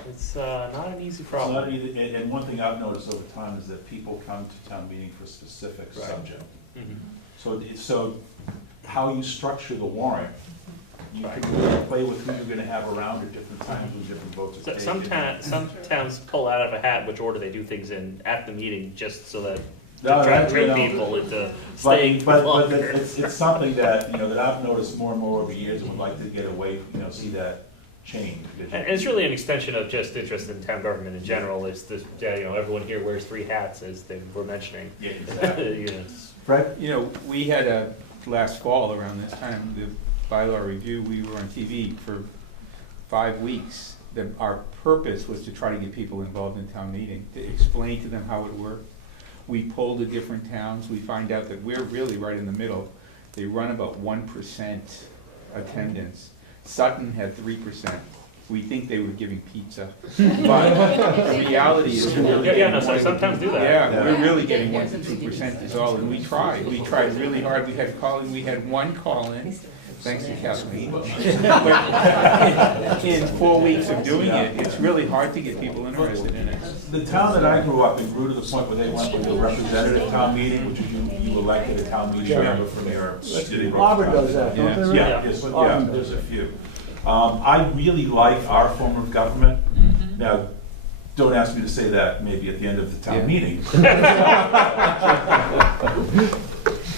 It's not an easy It's problem. not easy, and one thing I've noticed over time is that people come to town meeting for a specific Right. subject. Mhm. So how you structure the warrant, you can really play with who you're gonna have around at different times when different votes are So taken. some towns pull out of a hat which order they do things in at the meeting, just so that to No, try to that's, trick you know, people into staying But longer. it's something that, you know, that I've noticed more and more over years and would like to get away, you know, see that change. And it's really an extension of just interest in town government in general. It's this, yeah, you know, everyone here wears 3 hats, as they were mentioning. Yeah, exactly. You know, it's- Fred? You know, we had last fall around this time, the bylaw review, we were on TV for 5 weeks. Our purpose was to try to get people involved in town meeting, to explain to them how it worked. We polled the different towns, we find out that we're really right in the middle. They run about 1% attendance. Sutton had 3%. We think they were giving pizza. But the reality is we're really Yeah, no, getting some towns do that. Yeah, we're really getting 1 to 2% is all, and we tried really hard. We had one call-in, thanks to Kathleen. But in 4 weeks of doing it, it's really hard to get people interested in it. The town that I grew up in grew to the point where they went with a representative town meeting, which is you elected a town meeting member from your city. Auburn does that, don't they, Rick? Yeah, yes, yeah, there's a few. I really like our form of government. Now, don't ask me to say that maybe at the end of the town meeting.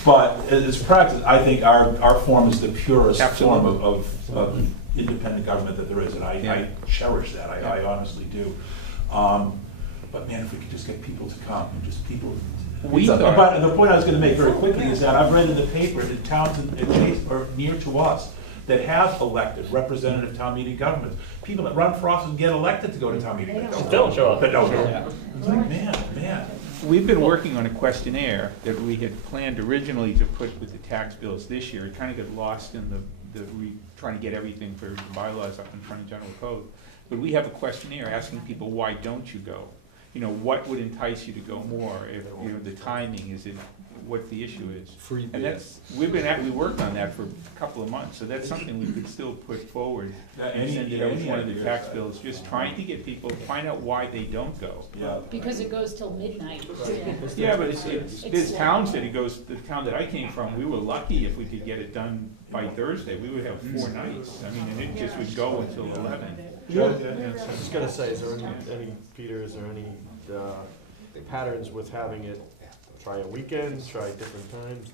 But as practice, I think our form is the purest form of independent government that there is, and I cherish that, I honestly do. But man, if we could just get people to come, and just people. But the point I was gonna make very quickly is that I've read in the paper that towns or near to us that have elected representative town meeting governments, people that run for office and get elected to go to town meeting. That don't show up. That don't show up. It's like, man. We've been working on a questionnaire that we had planned originally to put with the tax bills this year. It kind of got lost in trying to get everything for the bylaws up in front of general code. But we have a questionnaire asking people, why don't you go? You know, what would entice you to go more? If, you know, the timing, is it, what the issue is? And that's, we worked on that for a couple of months, so that's something we could still put forward and send it out with one of the tax bills, just trying to get people, find out why they don't go. Yeah. Because it goes till midnight. Yeah, but there's towns that the town that I came from, we were lucky if we could get it done by Thursday. We would have 4 nights. I mean, and it just would go until 11. I was just gonna say, is there any Peter, is there any patterns with having it, try a weekend, try different times?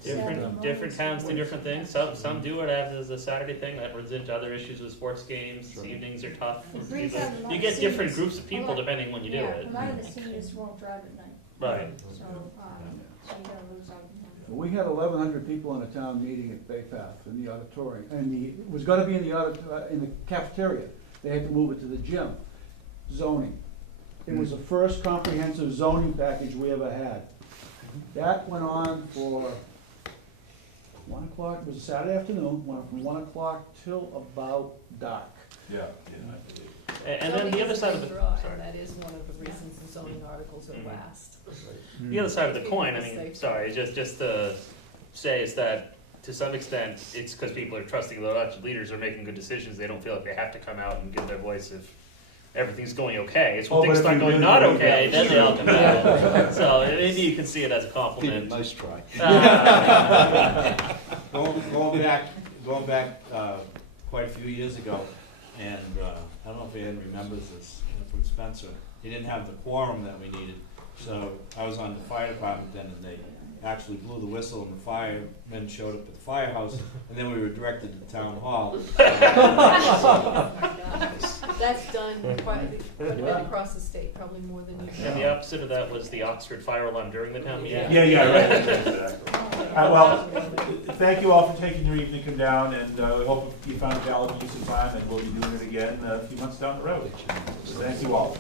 Different towns do different things. Some do it as a Saturday thing. That runs into other issues with sports games. Sure. Evenings are tough. It brings out a lot You of get different seniors. groups of people depending when you do it. A lot of the seniors won't drive at night. Right. So you gotta lose out. We had 1,100 people in a town meeting at Bay Path in the auditorium, and it was gonna be in the cafeteria. They had to move it to the gym. Zoning. It was the first comprehensive zoning package we ever had. That went on for 1 o'clock, it was a Saturday afternoon, went from 1 o'clock till about dark. Yeah. And then the other side of the, sorry. That is one of the reasons the zoning articles are last. The other side of the coin, I mean, sorry, just to say is that to some extent, it's because people are trusting the elected leaders are making good decisions. They don't feel like they have to come out and give their voice if everything's going okay. It's when things start going not okay, then they all come out. So maybe you can see it as a compliment. Nice try. Going back quite a few years ago, and I don't know if Ian remembers this from Spencer. He didn't have the quorum that we needed, so I was on the fire department then, and they actually blew the whistle, and the firemen showed up at the firehouse, and then we were directed to town hall. That's done quite a bit across the state, probably more than you And know. the opposite of that was the Oxford fire alarm during the town meeting. Yeah, right, exactly. Well, thank you all for taking your evening to come down, and I hope you found a valid use of time, and we'll be doing it again a few months down the road. So thank you all.